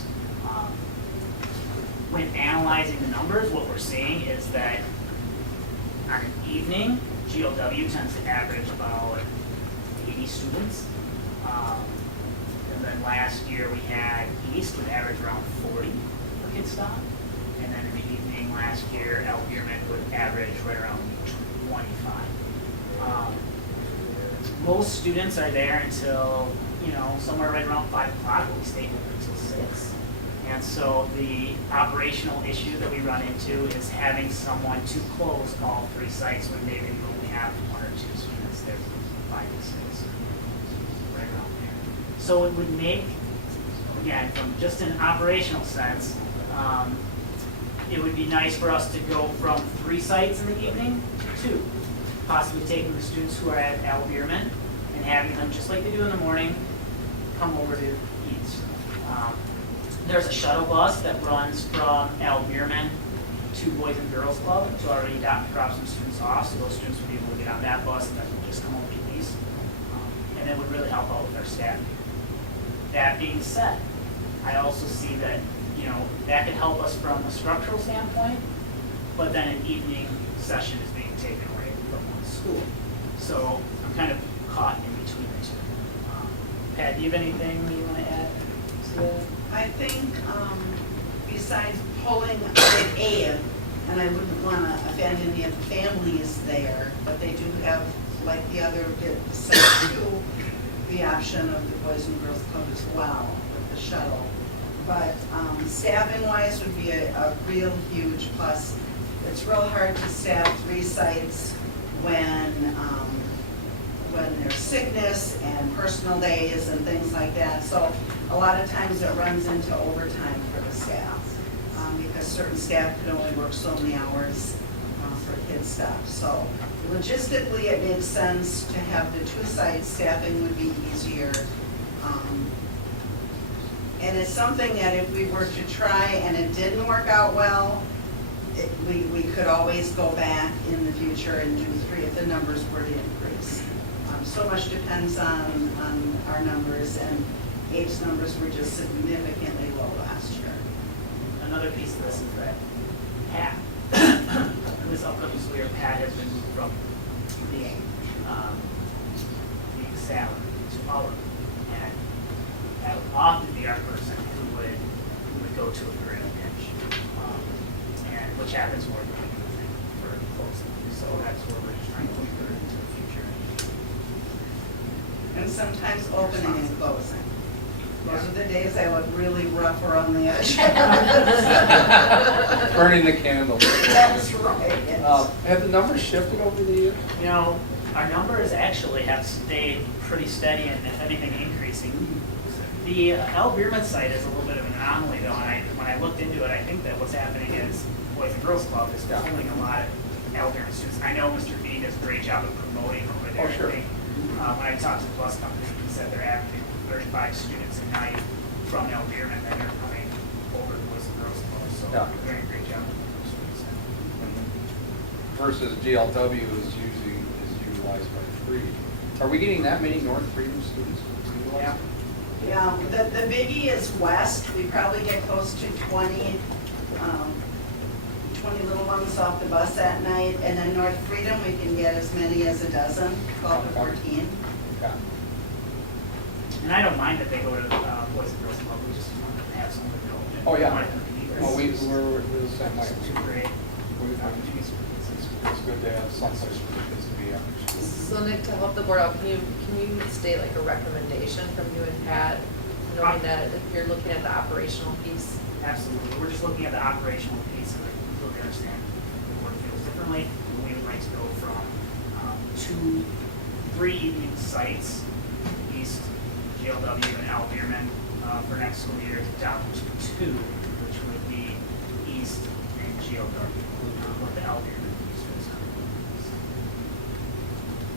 When analyzing the numbers, what we're seeing is that on an evening, GLW tends to average about 80 students. And then last year we had East would average around 40 for Kids Stop. And then in the evening last year, Elbierman would average right around 25. Most students are there until, somewhere right around 5 o'clock, but we stay open until 6. And so the operational issue that we run into is having someone to close all 3 sites when maybe we only have 1 or 2 students there, 5 to 6, right around there. So it would make, again, from just an operational sense, it would be nice for us to go from 3 sites in the evening to 2. Possibly taking the students who are at Al Bierman and having them, just like they do in the morning, come over to East. There's a shuttle bus that runs from Al Bierman to Boys and Girls Club to already drop some students off, so those students would be able to get on that bus and then just come over to East. And it would really help out with our staff. That being said, I also see that, that could help us from a structural standpoint, but then an evening session is being taken away from one school. So I'm kind of caught in between the two. Pat, do you have anything that you want to add to that? I think besides pulling an aid, and I wouldn't want to offend any of the families there, but they do have, like the other did, the site too, the option of the Boys and Girls Club as well with the shuttle. But staffing wise would be a real huge plus. It's real hard to staff 3 sites when there's sickness and personal days and things like that. So a lot of times it runs into overtime for the staff because certain staff can only work so many hours for kid stuff. So logistically, it makes sense to have the 2 sites. Staffing would be easier. And it's something that if we were to try and it didn't work out well, we could always go back in the future and do 3 if the numbers were to increase. So much depends on our numbers, and Abe's numbers were just significantly low last year. Another piece of this is that Pat, this upcoming school year, Pat has been moved from being salary to hourly, and that would often be our person who would go to a career pinch, and which happens more than anything for folks. So that's where we're just trying to look further into the future. And sometimes opening and closing. Those are the days I look really rough around the edge. Burning the candle. That's right. Yes. Have the numbers shifted over the year? Our numbers actually have stayed pretty steady and if anything increasing. The Al Bierman site is a little bit of an anomaly though, and when I looked into it, I think that what's happening is Boys and Girls Club is pulling a lot of Al Bierman students. I know Mr. B does a great job of promoting over there. Oh, sure. When I talked to the bus company, he said they're averaging 35 students a night from Al Bierman that are coming over to Boys and Girls Club, so Yeah. they're doing a great job with those students. Versus GLW is utilized by 3. Are we getting that many North Freedom students? Yeah. Yeah, the biggie is west. We probably get close to 20 little ones off the bus at night. And then North Freedom, we can get as many as a dozen, 12 to 14. Okay. And I don't mind that they go to Boys and Girls Club, we just want them to have someone to go. And Oh, yeah. want them to be there. Well, we're the same way. It's great. It's good to have someplace for the kids to be after school. So Nick, to help the board out, can you state like a recommendation from you and Pat, knowing that if you're looking at the operational piece? Absolutely. We're just looking at the operational piece and we completely understand the board feels differently. We would like to go from 3 evening sites, East, GLW, and Al Bierman, for next school year down to 2, which would be East and GLW, with the Al Bierman students.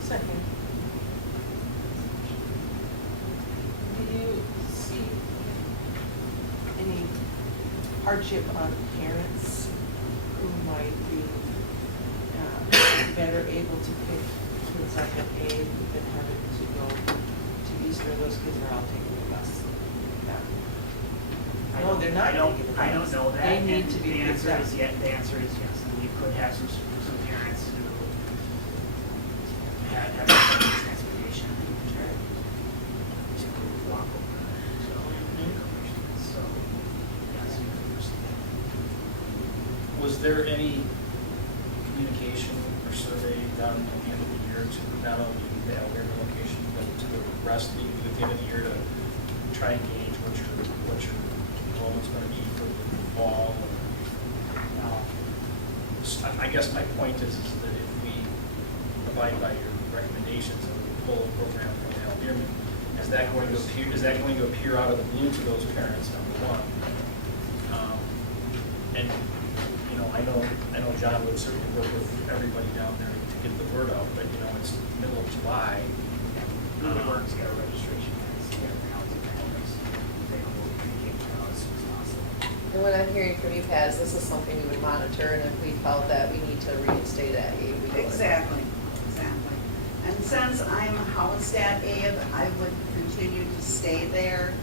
Second. Do you see any hardship on parents who might be better able to pick kids up at Abe than having to go to East, or those kids are all taking the bus? No, they're not taking the bus. I don't know that. They need and to be the picked answer up. is yes. The answer is yes. And we could have some parents who have transportation to walk over. So, yes. Was there any communication or survey done at the end of the year to not only the Al Bierman location, but to the rest of the end of the year to try and gauge what your enrollment's going to be for the fall? I guess my point is that if we abide by your recommendations and we pull a program from Al Bierman, is that going to appear out of the blue to those parents, number one? And I know John would certainly work with everybody down there to get the word out, but, you know, it's middle of July. We would work to get a registration and see if the county can help us. They will communicate with us as soon as possible. And what I'm hearing from you, Pat, is this is something we would monitor, and if we felt that we need to reinstate that aid, we would. Exactly, exactly. And since I'm housed at Abe, I would continue to stay there.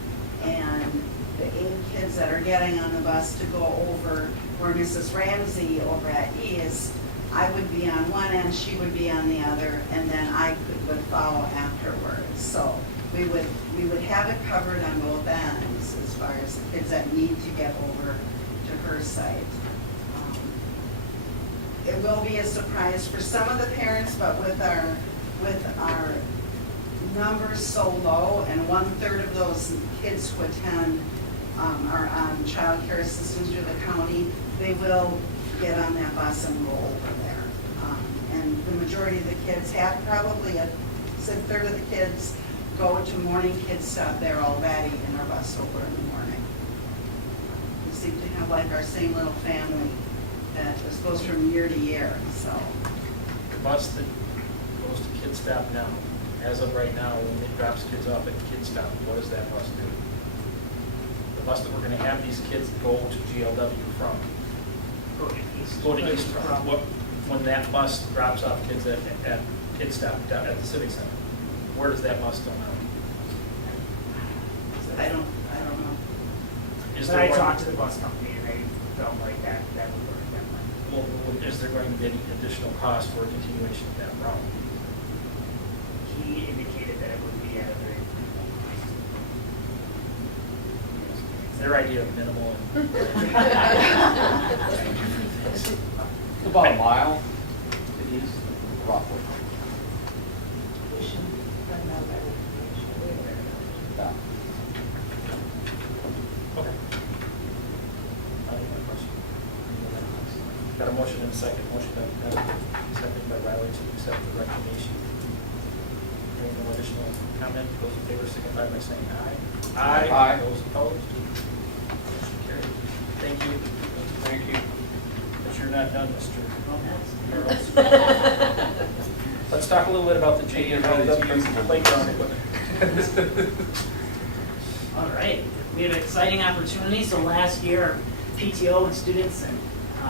And the Abe kids that are getting on the bus to go over where Mrs. Ramsey over at East, I would be on one end, she would be on the other, and then I would follow afterwards. So we would have it covered on both ends as far as the kids that need to get over to her site. It will be a surprise for some of the parents, but with our numbers so low, and 1/3 of those kids who attend are on child care assistance through the county, they will get on that bus and go over there. And the majority of the kids have, probably a 1/3 of the kids go to morning kids stop there already in our bus over in the morning. We seem to have like our same little family that just goes from year to year, so. The bus that goes to Kid Stop now, as of right now, when it drops kids off at Kid Stop, what does that bus do? The bus that we're gonna have these kids go to GLW from, Go to East. go to East from, when that bus drops off kids at Kid Stop down at the Civic Center, where does that bus go now? I don't know. Is But there I one- talked to the bus company and they felt like that would work definitely. Well, is there going to be any additional cost for a continuation of that route? He indicated that it would be at a very minimal price. Their idea of minimal. It's about a mile to the east, roughly. We should find out that information. Yeah. Okay. Any other question? Got a motion and a second. Motion by Bennett, seconded by Riley to accept the recommendation. Hearing no additional comment, those in favor signify by saying aye. Aye. Those opposed? Motion carried. Thank you. Thank you. But you're not done, Mr. Gomez? Let's talk a little bit about the GLW playground equipment. All right, we have an exciting opportunity. So last year, our PTO and students and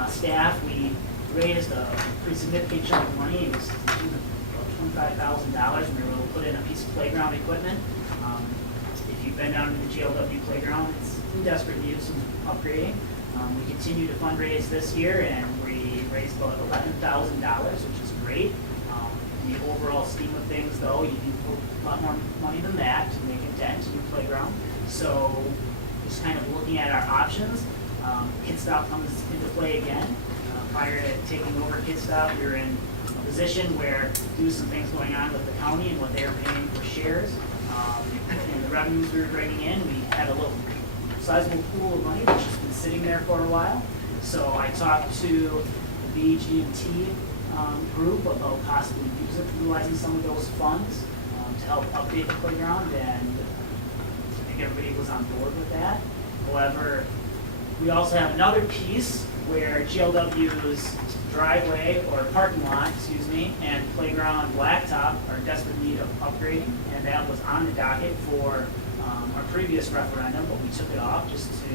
staff, we raised a pretty significant chunk of money. It was about $25,000, and we were able to put in a piece of playground equipment. If you've been down to the GLW playground, it's in desperate need of some upgrading. We continue to fundraise this year, and we raised about $11,000, which is great. In the overall scheme of things, though, you do put a lot more money than that to make a dent in your playground. So just kind of looking at our options. Kid Stop comes into play again. Prior to taking over Kid Stop, we were in a position where due to some things going on with the county and what they were paying for shares, and the revenues we were bringing in, we had a little sizable pool of money which has been sitting there for a while. So I talked to the BG&T group about possibly utilizing some of those funds to help update the playground, and I think everybody was on board with that. However, we also have another piece where GLW's driveway, or parking lot, excuse me, and playground blacktop are in desperate need of upgrading, and that was on the docket for our previous referendum, but we took it off just to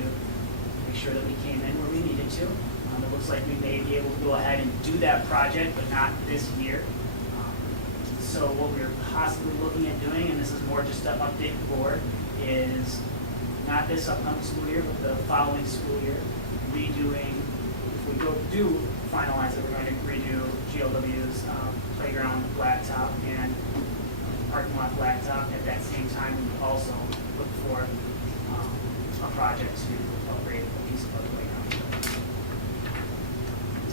make sure that we came in where we needed to. It looks like we may be able to go ahead and do that project, but not this year. So what we're possibly looking at doing, and this is more just to update the board, is not this upcoming school year, but the following school year, redoing, if we do finalize it, we're going to redo GLW's playground blacktop and parking lot blacktop. At that same time, we would also look for a project to upgrade a piece of our playground.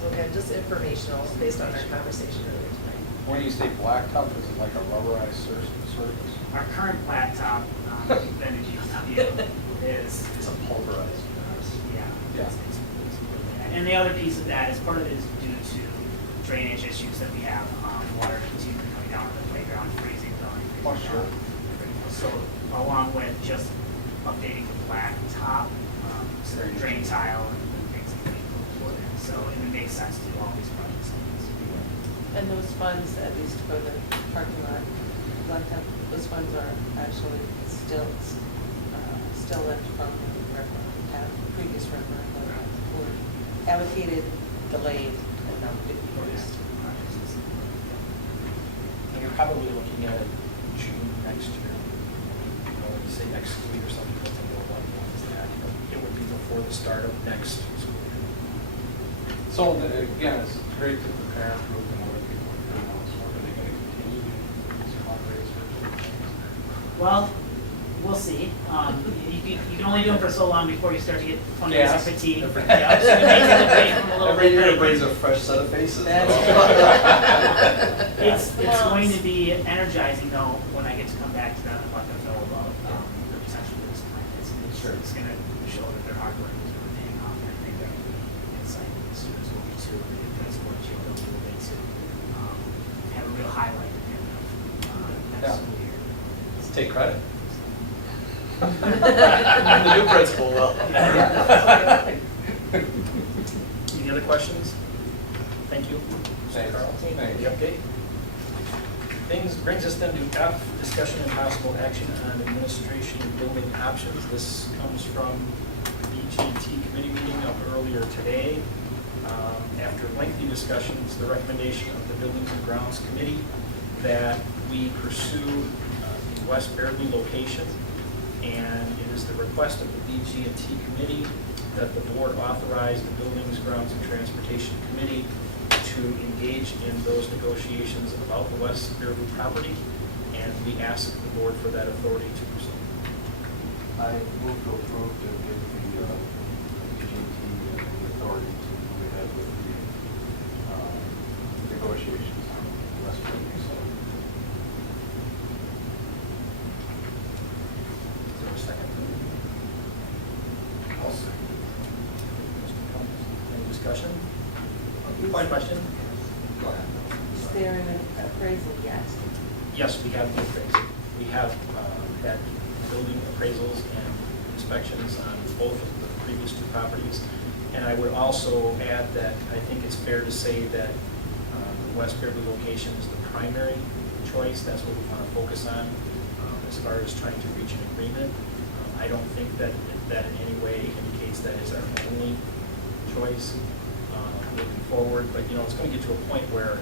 Okay, just informational, based on our conversation earlier tonight. When you say blacktop, is it like a rubberized surface? Our current blacktop, vintage GLW, is It's a pulverized. yeah. Yeah. It's really, and the other piece of that is part of it is due to drainage issues that we have, water continuing coming down to the playground, freezing, thawing. Oh, sure. So along with just updating the blacktop, so the drain tile and things that we look for there. So, and it makes sense to do all these projects. And those funds, at least for the parking lot, blacktop, those funds are actually still left from the previous referendum, were allocated, delayed, and now could be used. And you're probably looking at it June next year. You know, when you say next school year, some people think, well, what month is that? But it would be before the start of next school year. So again, it's great to prepare for the more people are doing this. Are they going to continue doing some fundraisers? Well, we'll see. You can only do them for so long before you start to get fundraising fatigue. Yeah, so you may take a break from a little Every bit, year but brings a fresh set of faces. It's going to be energizing though when I get to come back to them and let them know about the potential for this plan. It's going to show that their hard work is really paying off. And I think that exciting the students will be too. The transport team will be able to have a real highlight at the end of next school year. Let's take credit. The new principal will. Any other questions? Thank you. Thanks. Carl, Thanks. the update. Brings us then to F, discussion and possible action on administration building options. This comes from the BG&T committee meeting up earlier today. After lengthy discussions, the recommendation of the Buildings and Grounds Committee that we pursue the West Baraboo location. And it is the request of the BG&T committee that the board authorize the Buildings, Grounds, and Transportation Committee to engage in those negotiations about the West Baraboo property, and we ask the board for that authority to proceed. I move to approve to give the BG&T the authority to move ahead with the negotiations on the West Baraboo site. Is there a second? I'll second. Mr. Combs, any discussion? One question? Go ahead. Is there an appraisal yet? Yes, we have the appraisal. We have had building appraisals and inspections on both of the previous two properties. And I would also add that I think it's fair to say that the West Baraboo location is the primary choice. That's what we want to focus on as far as trying to reach an agreement. I don't think that that in any way indicates that is our only choice moving forward. But you know, it's going to get to a point where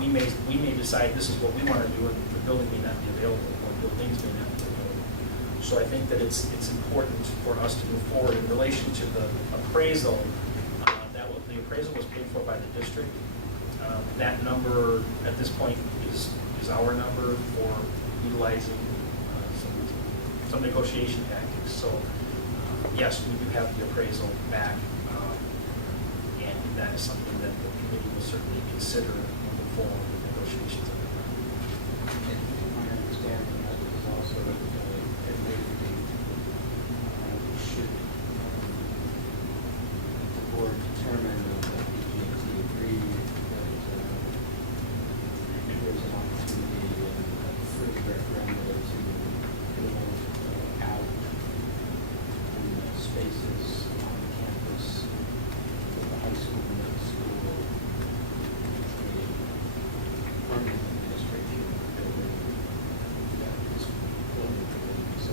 we may decide this is what we want to do, and the building may not be available, or buildings may not be available. So I think that it's important for us to move forward in relation to the appraisal. The appraisal was paid for by the district. That number at this point is our number for utilizing some negotiation tactics. So yes, we do have the appraisal back, and that is something that the committee will certainly consider moving forward with negotiations. My understanding that is also that at a later date, should the board determine that BG&T agree that there's an opportunity and a further referendum to build out in the spaces on campus of the high school, middle school, a permanent administration building that is building related. So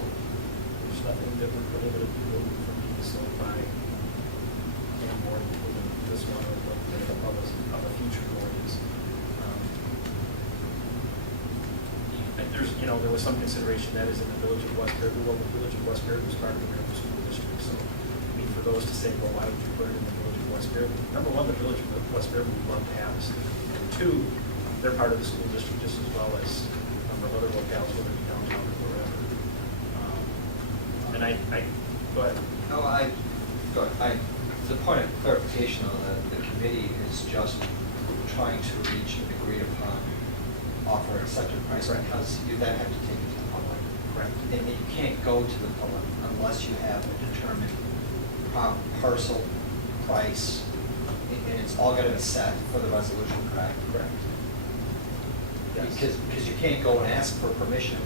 There's nothing that would prohibit the building from being sold by any board, including this one or what the future board is. There was some consideration that is in the village of West Baraboo. Well, the village of West Baraboo is part of the Baraboo School District. So, for those to say, well, why would you put it in the village of West Baraboo? Number one, the village of West Baraboo would love to have us. And two, they're part of the school district just as well as a number of other locales, whether it be downtown or wherever. And go ahead. No, the point of clarification on that, the committee is just trying to reach an agreed upon offer accepted price, Correct. because you then have to take it to the public. Correct. And you can't go to the public unless you have a determined parcel price, and it's all going to be set for the resolution, correct? Correct. Yes. Because you can't go and ask for permission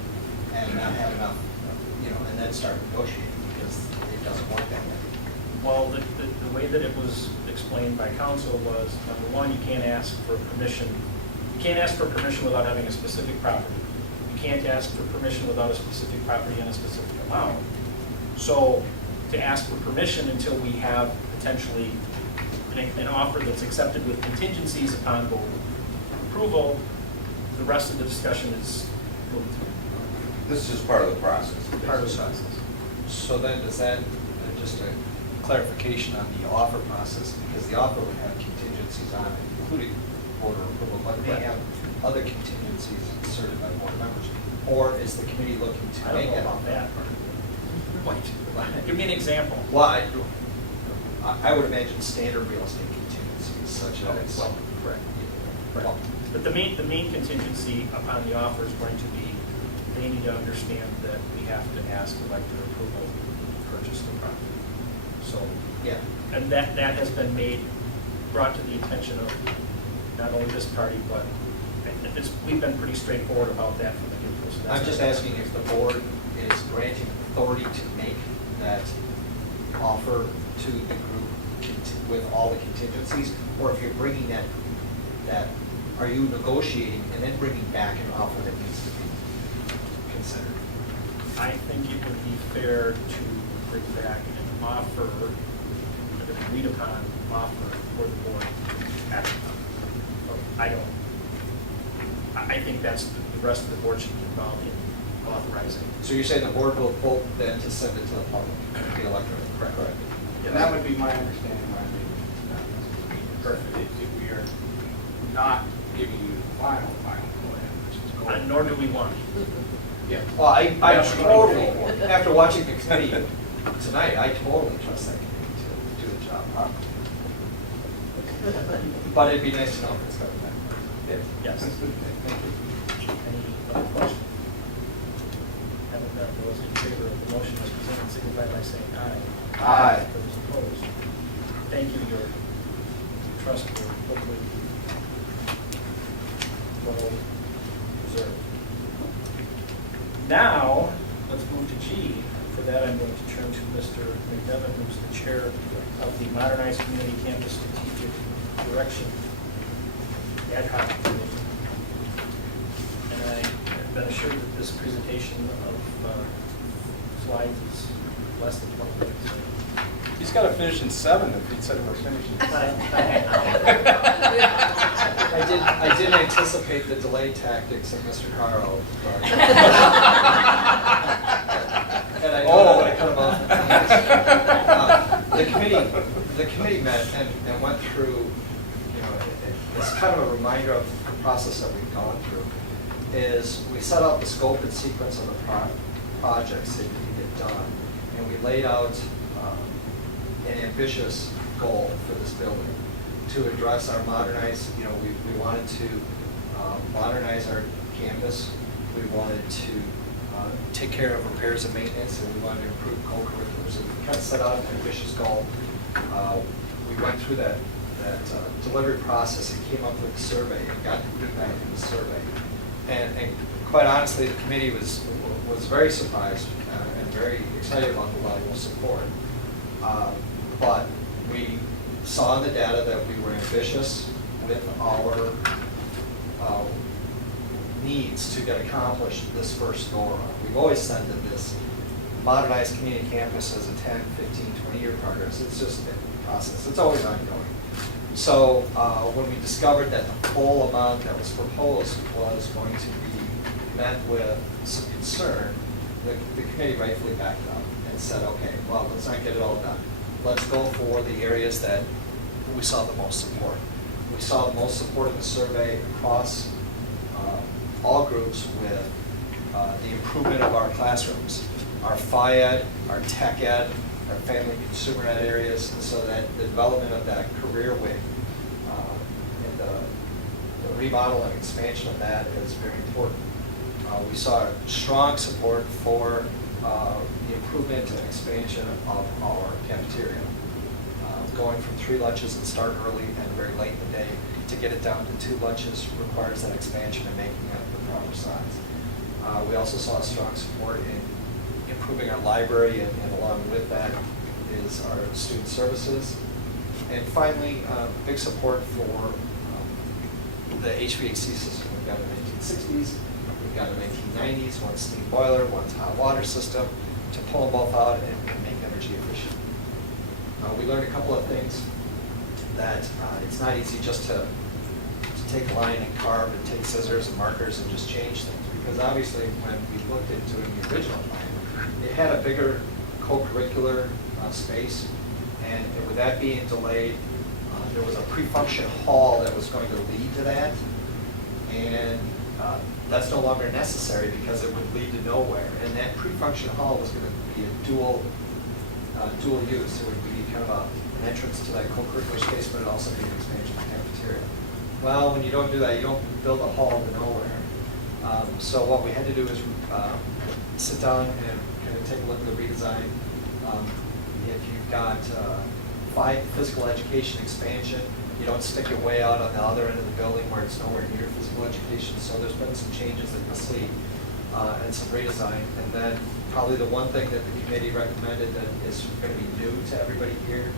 and not have enough, and then start negotiating, because it doesn't work that way. Well, the way that it was explained by council was, number one, you can't ask for permission. You can't ask for permission without having a specific property. You can't ask for permission without a specific property and a specific amount. So to ask for permission until we have potentially an offer that's accepted with contingencies upon board approval, the rest of the discussion is moved through. This is part of the process. Part of the process. So then does that, just a clarification on the offer process, because the offer would have contingencies on it, including board approval, but it may have other contingencies inserted by board members. Or is the committee looking to I make don't know it? about that. Wait, give me an example. Well, I would imagine standard real estate contingencies such as. Well, correct. Well, But the main contingency upon the offer is going to be, they need to understand that we have to ask elected approval to purchase the property. So, yeah. and that has been brought to the attention of not only this party, but we've been pretty straightforward about that from the get-go. So that's I'm just asking if the board is granting authority to make that offer to the group with all the contingencies, or if you're bringing that, are you negotiating and then bringing back an offer that needs to be considered? I think it would be fair to bring back an offer, an agreed upon offer for the board to act on. I think that's, the rest of the board should be involved in authorizing. So you're saying the board will vote then to send it to the public, the electorate? Correct. And that would be my understanding when I made perfect. If we are not giving you the final plan, which is going. Nor do we want. Yeah. Well, I totally, after watching the committee tonight, I totally trust that committee to do the job properly. But it'd be nice to know if it's coming back. Yes. Thank you. Any other questions? Having none, those in favor of the motion as presented, signify by saying aye. Aye. Those opposed. Thank you, your trust will hopefully well reserved. Now, let's move to G. For that, I'm going to turn to Mr. McDevitt, who's the chair of the Modernized Community Campus Strategic Direction Ad hoc Committee. And I have been assured that this presentation of slides is less than 20 minutes. He's got to finish in 7 if he said we're finishing. I did anticipate the delay tactics of Mr. Caro. And I know that I cut him off. The committee met and went through, it's kind of a reminder of the process that we've gone through, is we set out the scope and sequence of the projects that need to get done, and we laid out an ambitious goal for this building to address our modernized, we wanted to modernize our campus, we wanted to take care of repairs and maintenance, and we wanted to improve co-curriculars. So we kind of set out an ambitious goal. We went through that delivery process and came up with a survey and got the feedback in the survey. And quite honestly, the committee was very surprised and very excited about the level of support. But we saw in the data that we were ambitious with our needs to get accomplished this first go around. We've always said that this modernized community campus is a 10, 15, 20-year progress. It's just a process. It's always ongoing. So when we discovered that the full amount that was proposed was going to be met with some concern, the committee rightfully backed up and said, okay, well, let's not get it all done. Let's go for the areas that we saw the most support. We saw the most support in the survey across all groups with the improvement of our classrooms, our Phi-Ed, our Tech Ed, our family consumer ed areas, and so that the development of that career wing and the remodel and expansion of that is very important. We saw strong support for the improvement and expansion of our cafeteria, going from 3 lunches that start early and very late in the day to get it down to 2 lunches requires that expansion and making it the proper size. We also saw strong support in improving our library and along with that, is our student services. And finally, big support for the HVAC system. We've got a 1960s, we've got a 1990s, one steam boiler, one's hot water system, to pull them both out and make energy efficient. We learned a couple of things, that it's not easy just to take a line and carve and take scissors and markers and just change things. Because obviously when we looked into the original plan, it had a bigger co-curricular space, and with that being delayed, there was a pre-function hall that was going to lead to that, and that's no longer necessary because it would lead to nowhere. And that pre-function hall was going to be a dual use. It would be kind of an entrance to that co-curricular space, but it also be an expansion of the cafeteria. Well, when you don't do that, you don't build a hall to nowhere. So what we had to do is sit down and kind of take a look at the redesign. If you've got physical education expansion, you don't stick it way out on the other end of the building where it's nowhere near physical education. So there's been some changes that you'll see and some redesign. And then probably the one thing that the committee recommended that is going to be new to everybody here,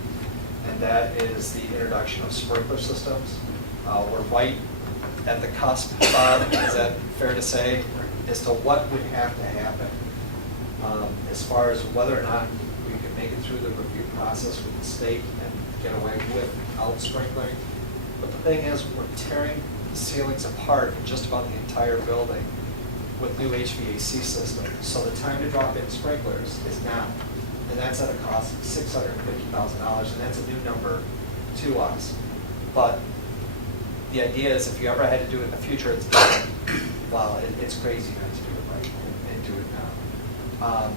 and that is the introduction of sprinkler systems. We're right at the cusp, Bob, is that fair to say, as to what would have to happen as far as whether or not we could make it through the review process with the state and get away without sprinklering. But the thing is, we're tearing the ceilings apart in just about the entire building with new HVAC systems. So the time to drop in sprinklers is now. And that's at a cost of $650,000, and that's a new number to us. But the idea is if you ever had to do it in the future, it's done. Well, it's crazy not to do it right and do it now.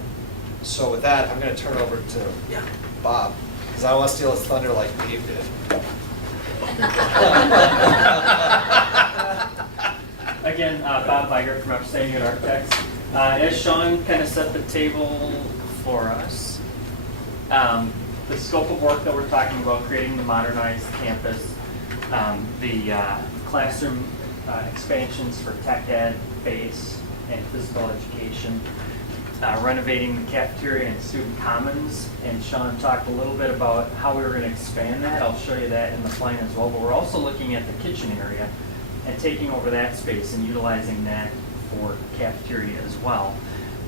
So with that, I'm going to turn over to Bob, because I don't want to steal his thunder like Dave did. Again, Bob Weiger from Upstate New York Architects. As Sean kind of set the table for us, the scope of work that we're talking about, creating the modernized campus, the classroom expansions for tech ed, base, and physical education, renovating the cafeteria and student commons, and Sean talked a little bit about how we were going to expand that. I'll show you that in the plan as well, but we're also looking at the kitchen area and taking over that space and utilizing that for cafeteria as well.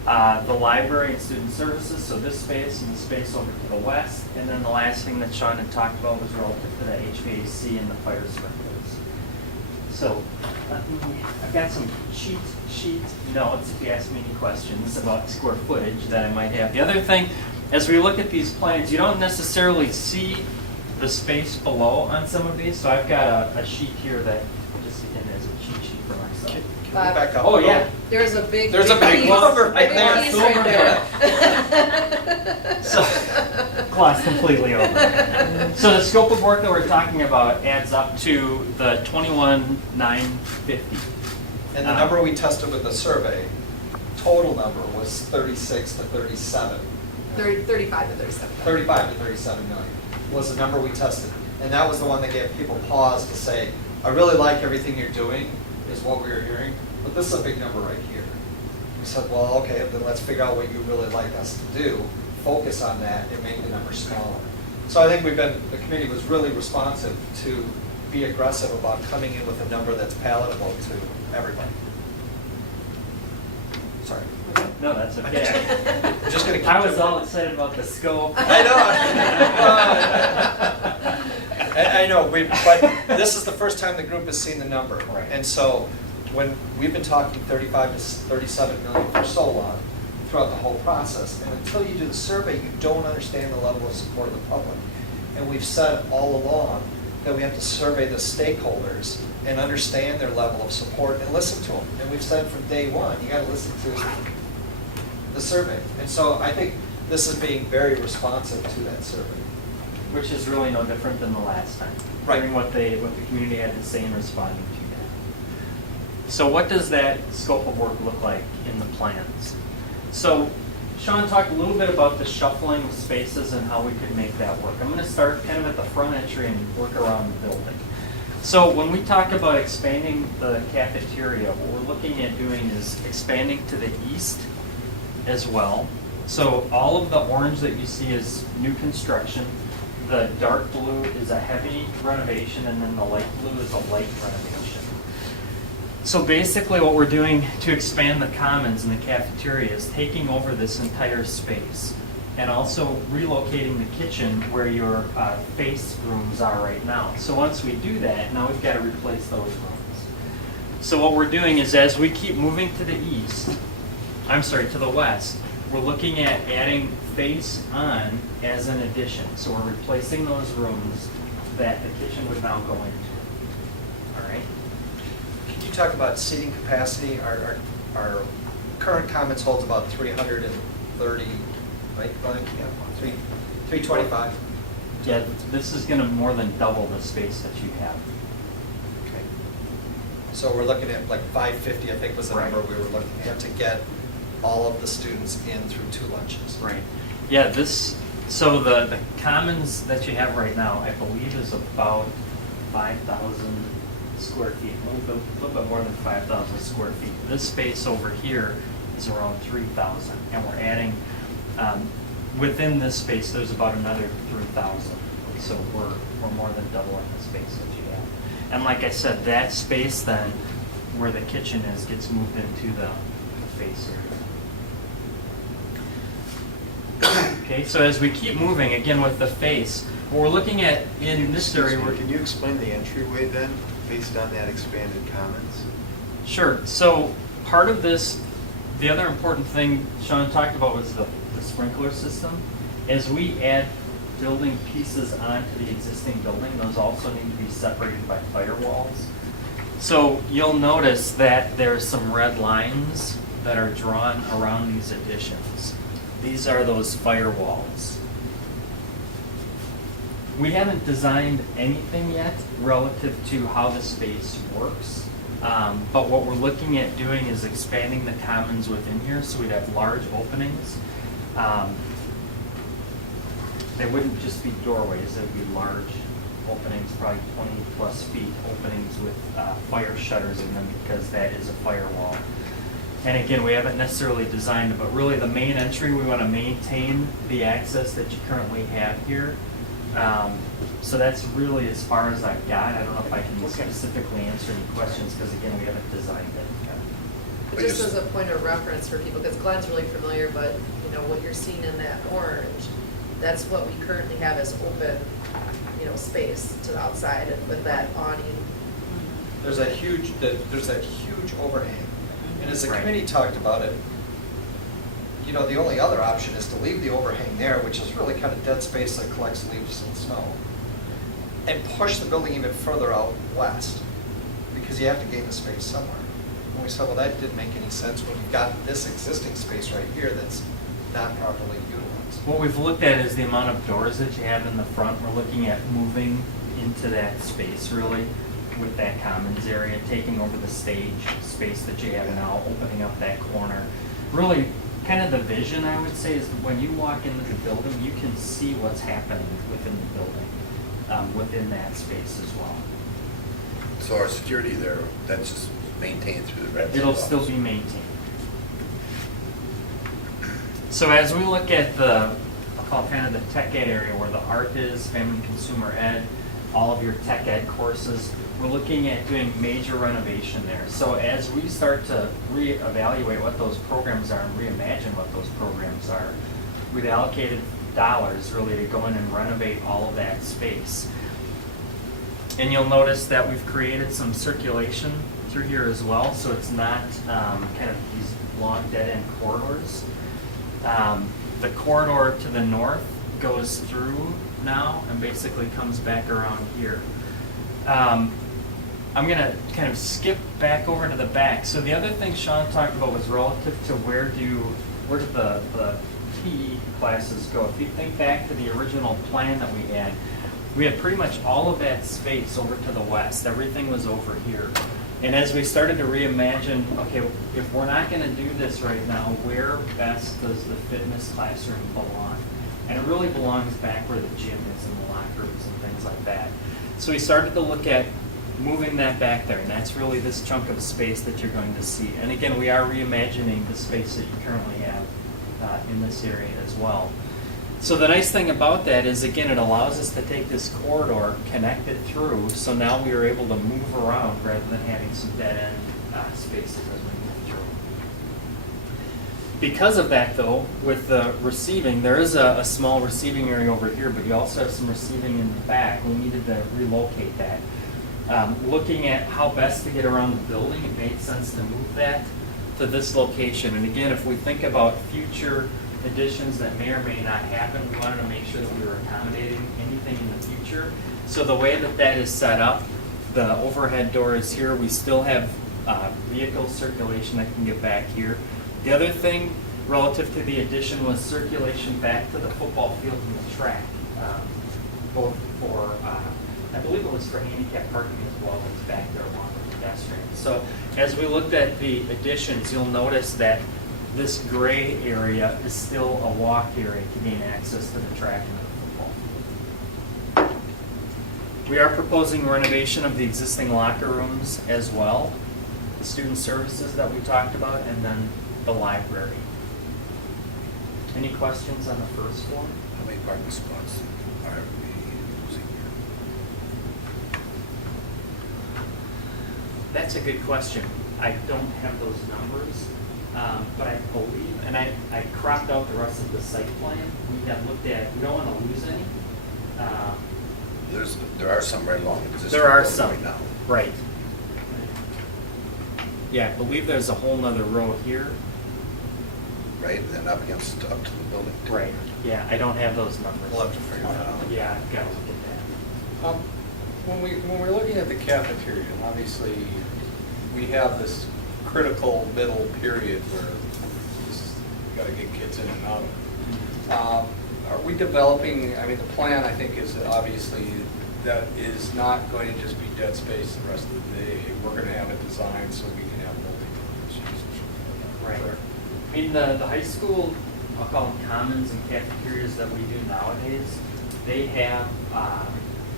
The library and student services, so this space and the space over to the west, and then the last thing that Sean had talked about was relative to the HVAC and the fire sprinklers. So I've got some cheat sheet notes if you ask me any questions about square footage that I might have. The other thing, as we look at these plans, you don't necessarily see the space below on some of these, so I've got a sheet here that just again is a cheat sheet for myself. Can we back up? Oh, yeah. There's a big There's a big piece. number right Big there. piece right there. So, gloss completely over. So the scope of work that we're talking about adds up to the 21,950. And the number we tested with the survey, total number was 36 to 37. 35 to 37. 35 to 37 million was the number we tested. And that was the one that gave people pause to say, I really like everything you're doing, is what we were hearing, but this is a big number right here. We said, well, okay, then let's figure out what you really like us to do, focus on that, and make the number smaller. So I think the committee was really responsive to be aggressive about coming in with a number that's palatable to everybody. Sorry. No, that's okay. I'm just going to keep I was doing all it. excited about the scope. I know, but this is the first time the group has seen the number. Right. And so when we've been talking 35 to 37 million for so long throughout the whole process, and until you do the survey, you don't understand the level of support of the public. And we've said all along that we have to survey the stakeholders and understand their level of support and listen to them. And we've said from day one, you got to listen to the survey. And so I think this is being very responsive to that survey. Which is really no different than the last time. Right. Hearing what the community had to say and responding to that. So what does that scope of work look like in the plans? So Sean talked a little bit about the shuffling of spaces and how we could make that work. I'm going to start kind of at the front entry and work around the building. So when we talk about expanding the cafeteria, what we're looking at doing is expanding to the east as well So all of the orange that you see is new construction. The dark blue is a heavy renovation, and then the light blue is a light renovation. So basically what we're doing to expand the commons and the cafeteria is taking over this entire space and also relocating the kitchen where your face rooms are right now. So once we do that, now we've got to replace those rooms. So what we're doing is as we keep moving to the to the west, we're looking at adding face on as an addition. So we're replacing those rooms that the kitchen would now go into. All right? Can you talk about seating capacity? Our current commons holds about 330, right, Glenn? Yeah, 325. Yeah, this is going to more than double the space that you have. Okay. So we're looking at like 550, I think was the Right. number we were looking at to get all of the students in through 2 lunches. Right. Yeah, so the commons that you have right now, I believe is about 5,000 square feet, a little bit more than 5,000 square feet. This space over here is around 3,000, and we're adding, within this space, there's about another 3,000. So we're more than doubling the space that you have. And like I said, that space then, where the kitchen is, gets moved into the face area. Okay, so as we keep moving, again with the face, what we're looking at in this area, Can you explain the entryway then, based on that expanded commons? Sure. So part of this, the other important thing Sean talked about was the sprinkler system. As we add building pieces onto the existing building, those also need to be separated by firewalls. So you'll notice that there's some red lines that are drawn around these additions. These are those firewalls. We haven't designed anything yet relative to how the space works, but what we're looking at doing is expanding the commons within here, so we'd have large openings. They wouldn't just be doorways, they would be large openings, probably 20+ feet openings with fire shutters in them, because that is a firewall. And again, we haven't necessarily designed it, but really the main entry, we want to maintain the access that you currently have here. So that's really as far as I've got. I don't know if I can specifically answer any questions, because again, we haven't designed it. But just as a point of reference for people, because Glenn's really familiar, but you know, what you're seeing in that orange, that's what we currently have as open, space to the outside with that awning. There's that huge overhang. And as the committee talked about it, the only other option is to leave the overhang there, which is really kind of dead space that collects leaves and snow, and push the building even further out west, because you have to gain the space somewhere. And we said, well, that didn't make any sense when you've got this existing space right here that's not properly utilized. What we've looked at is the amount of doors that you have in the front. We're looking at moving into that space really with that commons area, taking over the stage space that you have now, opening up that corner. Really, kind of the vision, I would say, is when you walk into the building, you can see what's happening within the building, within that space as well. So our security there, that's just maintained through the red. It'll still be maintained. So as we look at I'll call it kind of the tech ed area where the art is, family and consumer ed, all of your tech ed courses, we're looking at doing major renovation there. So as we start to reevaluate what those programs are and reimagine what those programs are, we've allocated dollars really to go in and renovate all of that space. And you'll notice that we've created some circulation through here as well, so it's not kind of these long dead-end corridors. The corridor to the north goes through now and basically comes back around here. I'm going to kind of skip back over to the back. So the other thing Sean talked about was relative to where do the PE classes go. If you think back to the original plan that we had pretty much all of that space over to the west. Everything was over here. And as we started to reimagine, okay, if we're not going to do this right now, where best does the fitness classroom belong? And it really belongs back where the gym is and the locker rooms and things like that. So we started to look at moving that back there, and that's really this chunk of space that you're going to see. And again, we are reimagining the space that you currently have in this area as well. So the nice thing about that is, again, it allows us to take this corridor, connect it through, so now we are able to move around rather than having some dead-end spaces as we move through. Because of that, though, with the receiving, there is a small receiving area over here, but you also have some receiving in the back. We needed to relocate that. Looking at how best to get around the building, it made sense to move that to this location. And again, if we think about future additions that may or may not happen, we wanted to make sure that we were accommodating anything in the future. So the way that that is set up, the overhead door is here. We still have vehicle circulation that can get back here. The other thing relative to the addition was circulation back to the football field and the track, both for, I believe it was for handicap parking as well as back there along with pedestrians. So as we looked at the additions, you'll notice that this gray area is still a walk area to gain access to the track and the football field. We are proposing renovation of the existing locker rooms as well, the student services that we talked about, and then the library. Any questions on the first floor? How many parking spots are we using here? That's a good question. I don't have those numbers, but I believe, and I cropped out the rest of the site plan. We have looked at, we don't want to lose any. There are some right along the existing There are road some, right now. right. Yeah, I believe there's a whole nother row here. Right, and then up to the building. too. Right, yeah, I don't have those numbers. We'll have to figure that out. Yeah, I've got to look at When we're looking at the cafeteria, obviously, we have this critical middle period where this, you gotta get kids in and out of it. Are we developing, I mean, the plan, I think, is that obviously that is not going to just be dead space the rest of the day. We're gonna have it designed so we can have multi-purpose use and stuff like that. Right. I mean, the high school, I'll call them commons and cafeterias that we do nowadays, they have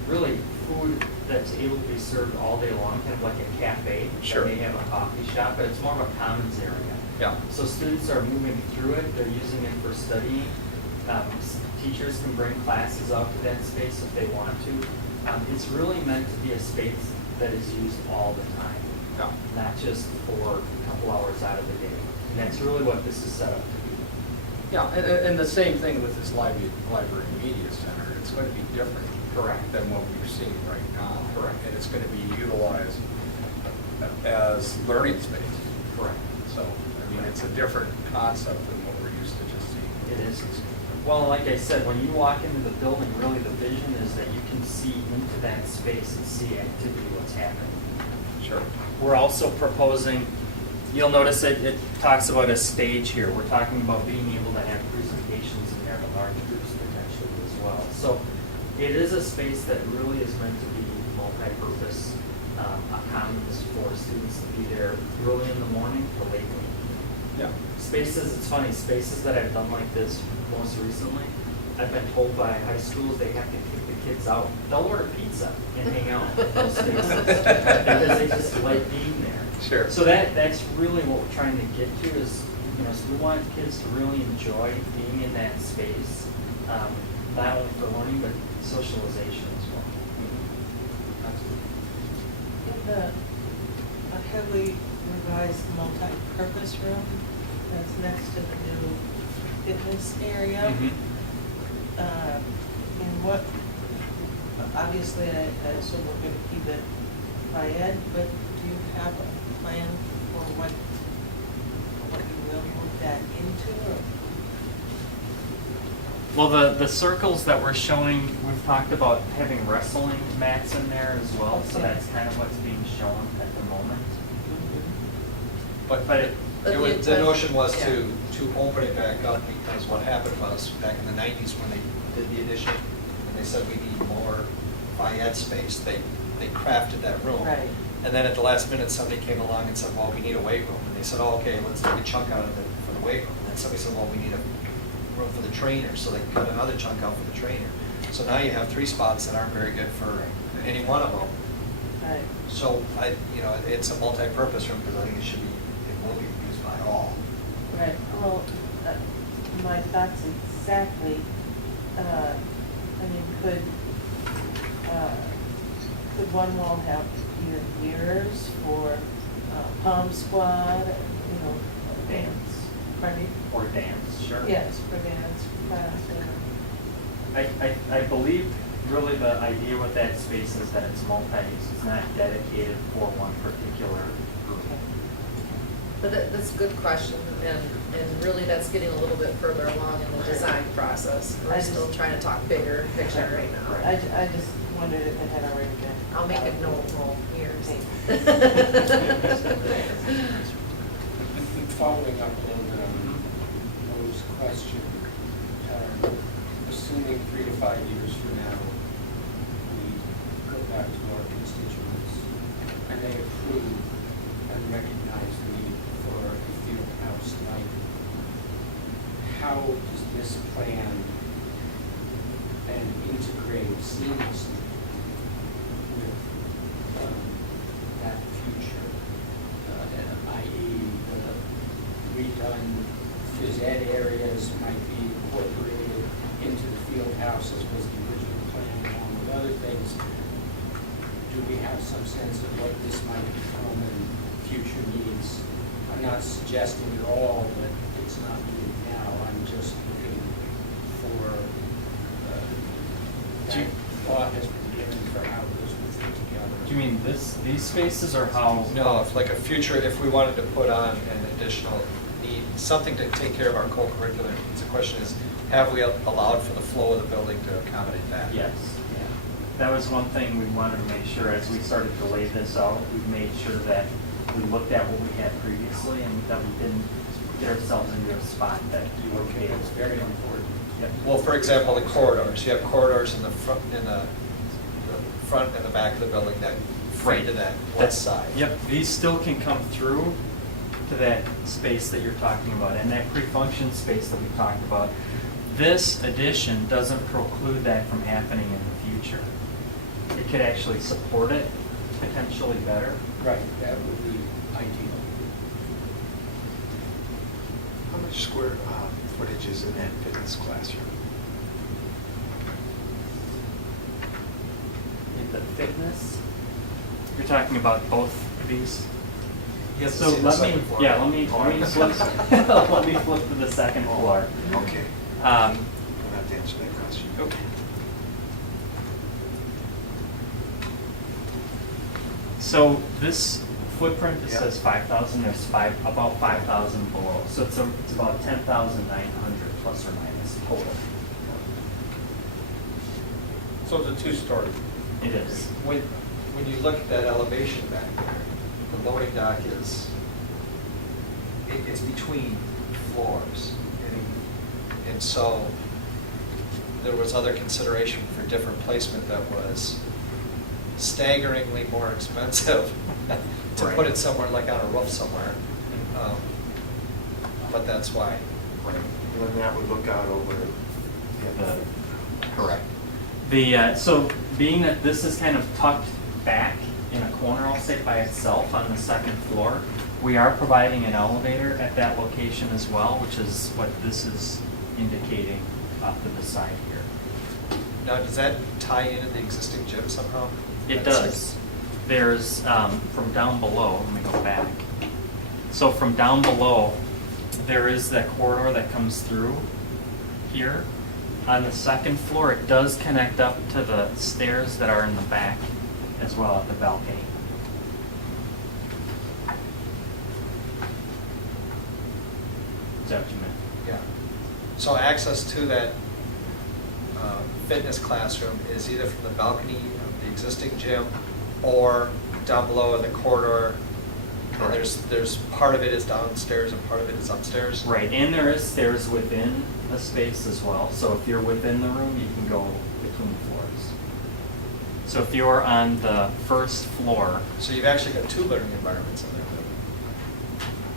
really food that's able to be served all day long, kind of like a cafe. Sure. They have a coffee shop, but it's more of a commons area. Yeah. So students are moving through it, they're using it for studying. Teachers can bring classes out to that space if they want to. It's really meant to be a space that is used all the time, Yeah. not just for a couple hours out of the day. And that's really what this is set up to be. Yeah, and the same thing with this library and media center. It's going to be different. Correct. Than what we're seeing right now. Correct. And it's going to be utilized as learning space. Correct. So, I mean, it's a different concept than what we're used to just seeing. It is. Well, like I said, when you walk into the building, really the vision is that you can see into that space and see activity, what's happening. Sure. We're also proposing, you'll notice it talks about a stage here. We're talking about being able to have presentations in there to large groups potentially as well. So it is a space that really is meant to be multi-purpose, a commons for students to be there early in the morning to late in the evening. Yeah. Spaces, it's funny, spaces that I've done like this most recently, I've been told by high schools they have to kick the kids out. They'll order pizza and hang out in those spaces because they just like being there. Sure. So that's really what we're trying to get to is, so we want kids to really enjoy being in that space, not only for learning, but socialization as well. In a heavily revised multi-purpose room that's next to the new fitness area. And what, obviously, I assume we're going to keep it by ed, but do you have a plan for what you will move that into? Or? Well, the circles that we're showing, we've talked about having wrestling mats in there as well, so Okay. that's kind of what's being shown at the moment. But But the notion was to open it back up, because what happened was, back in the 90s when they did the addition, and they said we need more by-ed space, they crafted that room. Right. And then at the last minute, somebody came along and said, well, we need a weight room. And they said, oh, okay, let's take a chunk out of it for the weight room. And then somebody said, well, we need a room for the trainer, so they cut another chunk out for the trainer. So now you have 3 spots that aren't very good for any one of them. Right. So it's a multi-purpose room, because I think it will be used by all. Right, well, my thoughts exactly. I mean, could one wall have either mirrors for Palm Squad, you know? Dance. Pardon me? Or dance, sure. Yes, for dance class. I believe really the idea with that space is that it's multi-use, it's not dedicated for one particular group. But that's a good question, and really that's getting a little bit further along in the design process. We're still trying to talk bigger picture right now. I just wondered if it had already been. I'll make it no years. Following up on Mo's question, assuming 3 to 5 years from now, we go back to our constituents and they approve and recognize the need for a field house like, how does this plan then integrate seamlessly with that future, i.e. the redone phys ed areas might be incorporated into the field house as was the original plan, along with other things. Do we have some sense of what this might become and future needs? I'm not suggesting at all that it's not needed now. I'm just looking for that thought has been given for how those would fit together. Do you mean these spaces or how? No, if like a future, if we wanted to put on an additional need, something to take care of our co-curricular needs, the question is, have we allowed for the flow of the building to accommodate that? Yes. Yeah. That was one thing we wanted to make sure as we started to lay this out, we made sure that we looked at what we had previously and that we didn't get ourselves into a spot that you were okay. It's very important. Yep. Well, for example, the corridors, you have corridors in the front, the front and the back of the building that feed to that west side. Yep, these still can come through to that space that you're talking about, and that pre-function space that we talked about. This addition doesn't preclude that from happening in the future. It could actually support it potentially better. Right, that would be ideal. How much square footage is in that fitness classroom? In the fitness, you're talking about both of these? Yes, So let me flip let me flip to the second floor. Okay. Um, I'll have to answer that question. Okay. So this footprint, it says 5,000, there's about 5,000 below. So it's about 10,900 plus or minus total. So it's a two-story. It is. When you look at that elevation back there, the loading dock it's between floors. And so there was other consideration for different placement that was staggeringly more expensive to put it somewhere like on a roof somewhere. But that's why. Right. And that would look out over Correct. So being that this is kind of tucked back in a corner, I'll say, by itself on the second floor, we are providing an elevator at that location as well, which is what this is indicating off to the side here. Now, does that tie into the existing gym somehow? It does. There's, from down below, let me go back. So from down below, there is that corridor that comes through here. On the second floor, it does connect up to the stairs that are in the back as well at the balcony. Is that what you meant? Yeah. So access to that fitness classroom is either from the balcony of the existing gym or down below in the corridor. And there's part of it is downstairs and part of it is upstairs. Right, and there is stairs within the space as well. So if you're within the room, you can go between floors. So if you're on the first floor. So you've actually got two learning environments in there.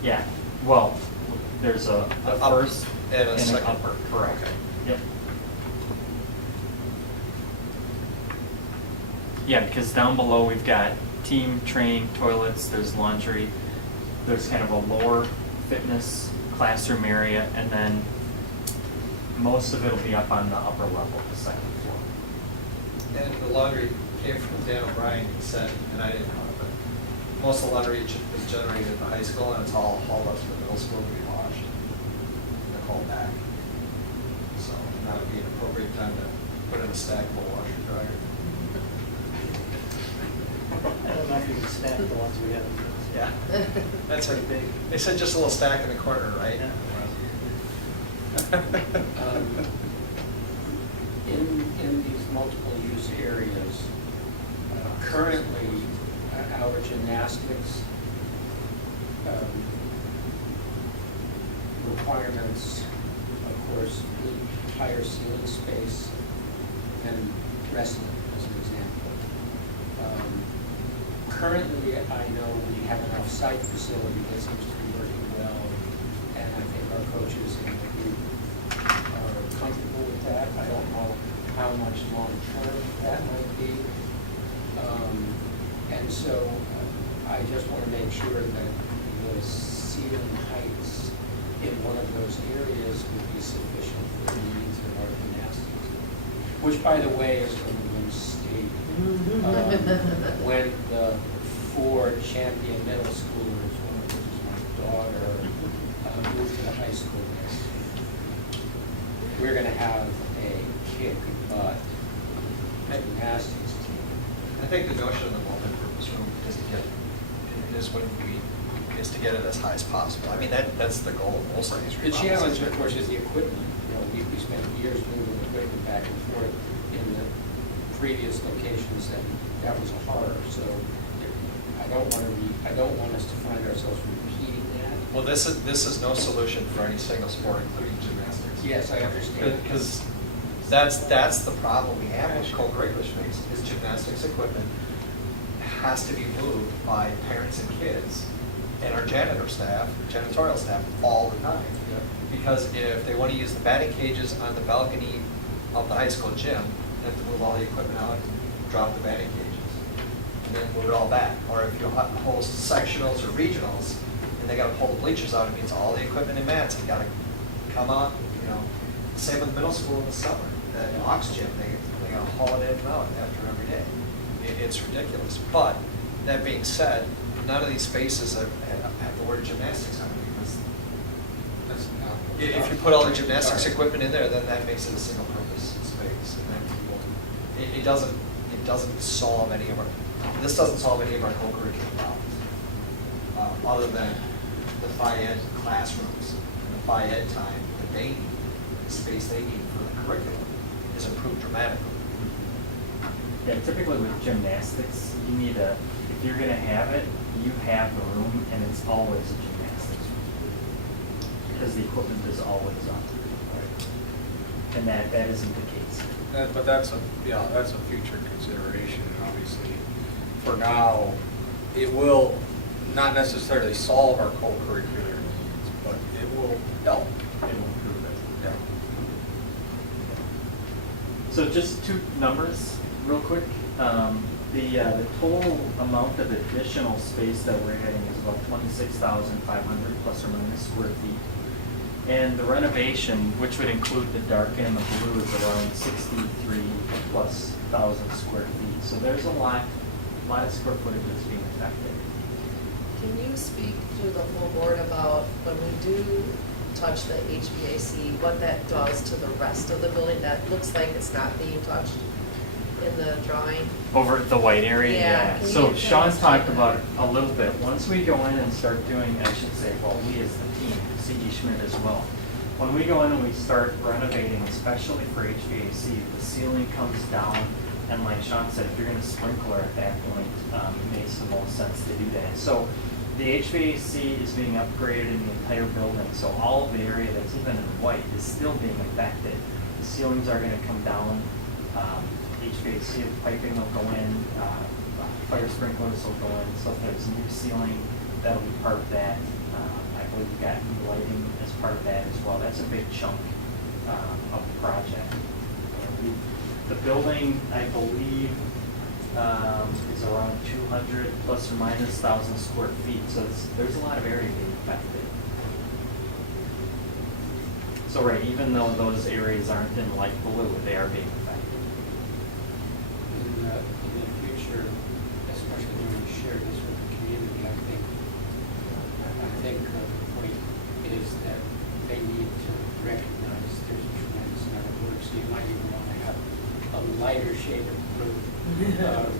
Yeah, well, there's a first and a an second. upper, correct. Okay. Yep. Yeah, because down below we've got team training, toilets, there's laundry, there's kind of a lower fitness classroom area, and then most of it'll be up on the upper level, the second floor. And the laundry came from Dan O'Brien, he said, and I didn't know it, but most of the laundry is generated at the high school, and it's all hauled up to the middle school to be washed. And hauled back. So that would be an appropriate time to put in a stackable washer dryer. I don't know if you can stack the ones we have. Yeah. That's a big, they said just a little stack in the corner, right? In these multiple use areas, currently, our gymnastics requirements, of course, need higher ceiling space and wrestling, as an example. Currently, I know we have enough site facility that seems to be working well, and I think our coaches in the group are comfortable with that. I don't know how much long-term that might be. And so I just want to make sure that the ceiling heights in one of those areas would be sufficient for the needs of our gymnastics, which, by the way, is going to win state. When the 4 champion middle schoolers, one of which is my daughter, moved to the high school next year, we're going to have a kick butt gymnastics team. I think the notion of the multi-purpose room is to get it as high as possible. I mean, that's the goal of most of these The remodels. challenge, of course, is the equipment. You know, we spent years moving equipment back and forth in the previous locations, and that was a horror. So I don't want us to find ourselves repeating that. Well, this is no solution for any single sport, including gymnastics. Yes, I understand. Because that's the problem we have with co-curricular space, is gymnastics equipment has to be moved by parents and kids and our janitorial staff all the time. Because if they want to use the batting cages on the balcony of the high school gym, they have to move all the equipment out and drop the batting cages, and then move it all back. Or if you host sectionals or regionals, and they got to pull the bleachers out, it means all the equipment and mats have got to come out, you know. Same with middle school in the summer, the Ox gym, they got to haul it in and out after every day. It's ridiculous. But that being said, none of these spaces have the word gymnastics on it, because That's not- if you put all the gymnastics equipment in there, then that makes it a single purpose space. And then it doesn't solve any of our, this doesn't solve any of our co-curricular problems. Other than the Phi-Ed classrooms, and the Phi-Ed time that they need, the space they need for the curriculum is improved dramatically. Yeah, typically with gymnastics, you need if you're gonna have it, you have the room, and it's always a gymnastics room. Because the equipment is always on. And that isn't the case. But that's a future consideration, and obviously, for now, it will not necessarily solve our co-curricular needs, but it will help. It will improve it. Yeah. So just 2 numbers, real quick. The total amount of additional space that we're getting is about 26,500 plus or minus square feet. And the renovation, which would include the dark and the blue, is around 63 plus thousand square feet. So there's a lot of square footage that's being affected. Can you speak to the whole board about when we do touch the HVAC, what that does to the rest of the building? That looks like it's not being touched in the drawing. Over the white area, Yeah. Can So you Sean explain talked that? about it a little bit. Once we go in and start doing, I should say, well, we as the team, C.D. Schmidt as well. When we go in and we start renovating, especially for HVAC, the ceiling comes down, and like Sean said, if you're gonna sprinkler at that point, it makes the most sense to do that. So the HVAC is being upgraded in the entire building, so all of the area that's even in white is still being affected. The ceilings are gonna come down, HVAC piping will go in, fire sprinklers will go in, so if there's new ceiling, that'll be part of that. I believe we got new lighting as part of that as well. That's a big chunk of the project. And the building, I believe, is around 200 plus or minus thousand square feet, so there's a lot of area being affected. So, right, even though those areas aren't in light blue, they are being affected. In the future, especially when we share this with the community, I think the point is that they need to recognize there's a tremendous amount of work, so you might even want to have a lighter shade of blue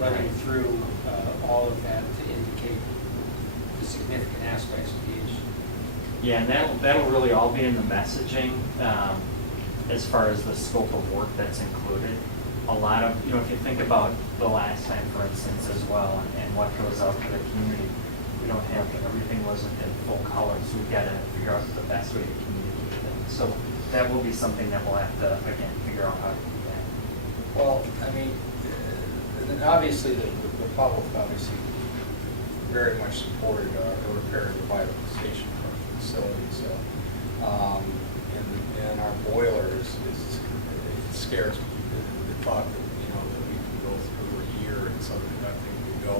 running through all of that to indicate the significant aspects of the issue. Yeah, and that'll really all be in the messaging, as far as the scope of work that's included. A lot of, if you think about the last time, for instance, as well, and what goes out to the community, we don't have, everything wasn't in full color, so we've got to figure out the best way to communicate it. So that will be something that we'll have to, again, figure out how to do that. Well, I mean, obviously, the public obviously very much supported a repair and revitalization of our facilities. And our boilers it scares me. The thought that, that we can go through a year and something that thing could go,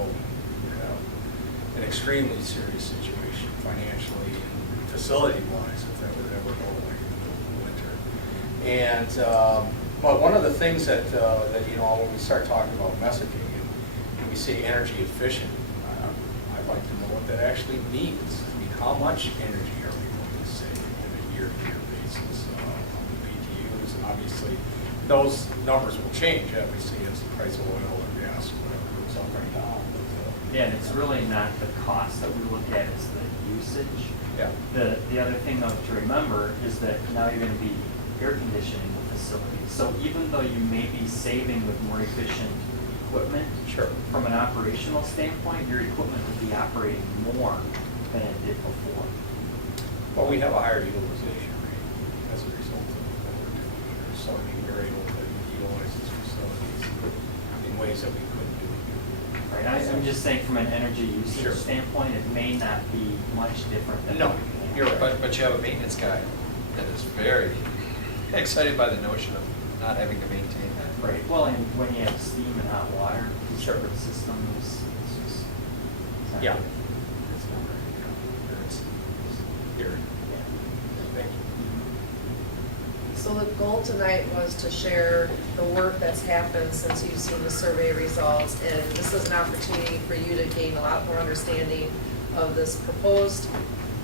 an extremely serious situation financially and facility-wise if that would ever go like in the winter. And but one of the things that when we start talking about messaging and we say energy efficient, I'd like to know what that actually means. I mean, how much energy are we going to save on a year-to-year basis on the BTUs? And obviously, those numbers will change, obviously, as the price of oil or gas or whatever goes up or down. Yeah, and it's really not the cost that we look at, it's the usage. Yeah. The other thing though to remember is that now you're going to be air conditioning the facility. So even though you may be saving with more efficient equipment, sure, from an operational standpoint, your equipment would be operating more than it did before. Well, we have a higher utilization rate as a result of what we're doing here. So I mean, we're able to utilize these facilities in ways that we couldn't do. Right. I'm just saying from an energy usage Sure. standpoint, it may not be much different than. No, what we have. you're right. But you have a maintenance guy that is very excited by the notion of not having to maintain that. Right, well, and when you have steam and hot water, the Sure. separate system is just. it's not Yeah. good. It's not very good. It's here. Thank you. So the goal tonight was to share the work that's happened since you've seen the survey results, and this is an opportunity for you to gain a lot more understanding of this proposed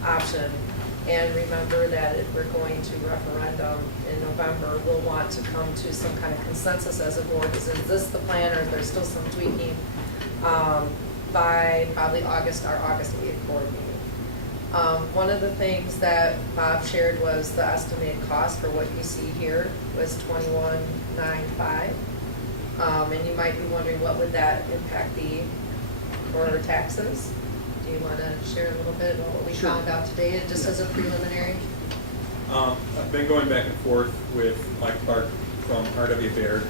option. And remember that if we're going to referendum in November, we'll want to come to some kind of consensus as a board. Is this the plan, or is there still some tweaking by probably August, our August 8th board meeting? One of the things that Bob shared was the estimated cost for what you see here was $21,950. And you might be wondering, what would that impact be for taxes? Do you want to share a little bit about what we Sure. found out today, just as a preliminary? I've been going back and forth with Mike Clark from R.W. Baird,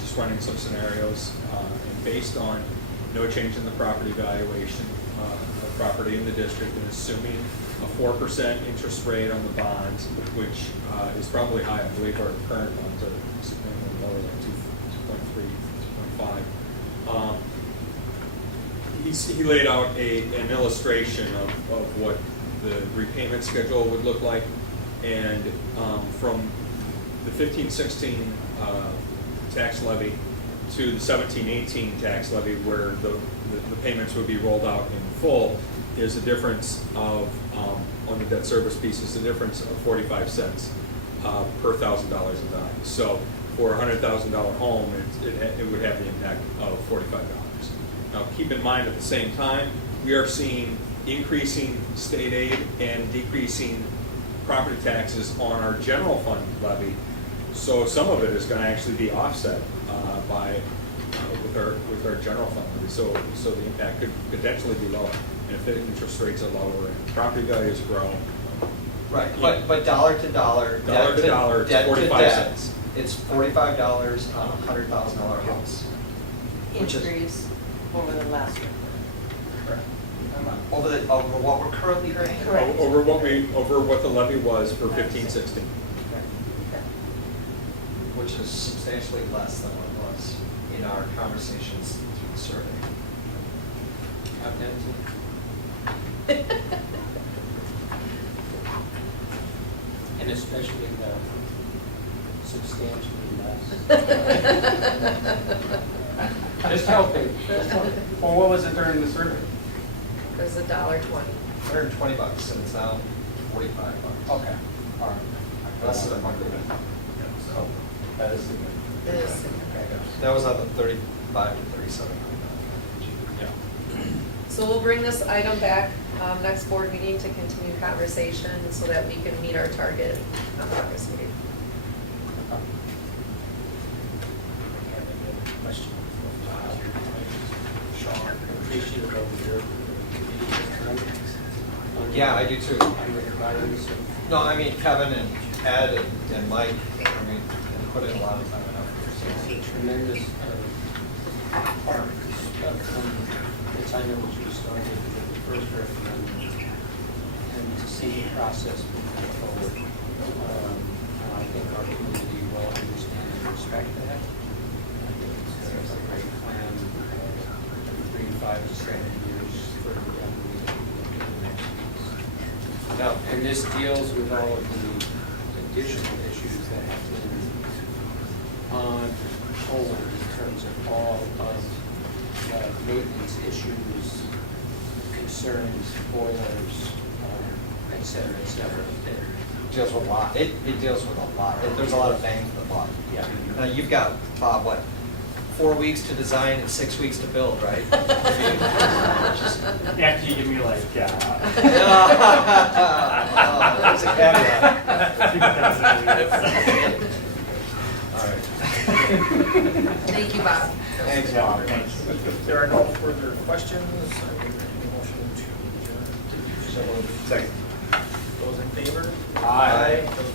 just running some scenarios, and based on no change in the property valuation of property in the district, and assuming a 4% interest rate on the bonds, which is probably high. I believe our current bonds are significantly lower, like 2.3, 2.5. He laid out an illustration of what the repayment schedule would look like, and from the 15-16 tax levy to the 17-18 tax levy, where the payments would be rolled out in full, is a difference of, on the debt service piece, is a difference of 45 cents per $1,000 of value. So for a $100,000 home, it would have the impact of $45. Now, keep in mind at the same time, we are seeing increasing state aid and decreasing property taxes on our general fund levy. So some of it is going to actually be offset with our general fund levy. So the impact could potentially be lower. And if the interest rates are lower and property values grow. Right, but dollar to dollar. Dollar to dollar, it's 45 cents. It's $45 on a $100,000 house. Which is- Increase over the last year. Correct. Over what we're currently paying. Correct. Over what the levy was for 15-16. Which is substantially less than what it was in our conversations through the survey. And especially the substantially less. Just helping. Well, what was it during the survey? It was $1.20. $120, and it's now $45. Okay, all right. Less than a buck. So, that is significant. It is significant. That was on the 35 to 37. Yeah. So we'll bring this item back next board meeting to continue conversation so that we can meet our target on the August meeting. Have any other questions for Todd? Sean, appreciate it over here. Yeah, I do too. No, I mean, Kevin and Ed and Mike, I mean, they put in a lot of time and effort. It's a tremendous part from the time in which we started with the first referendum and to see the process moving forward. And I think our community will understand and respect that. I think it's a great plan, 3 to 5 to 7 years for the next piece. Now, And this deals with all of the additional issues that have been on hold in terms of all of maintenance issues, concerns, boilers, et cetera, et cetera. deals with a lot. It deals with a lot. There's a lot of bang for the buck. Yeah. Now, you've got, what, 4 weeks to design and 6 weeks to build, right? After you give me like, There's a caveat. All right. Thank you, Bob. Thanks, Bob. If there are no further questions, I would entertain a motion to adjourn. Second. Those in favor? Aye. Those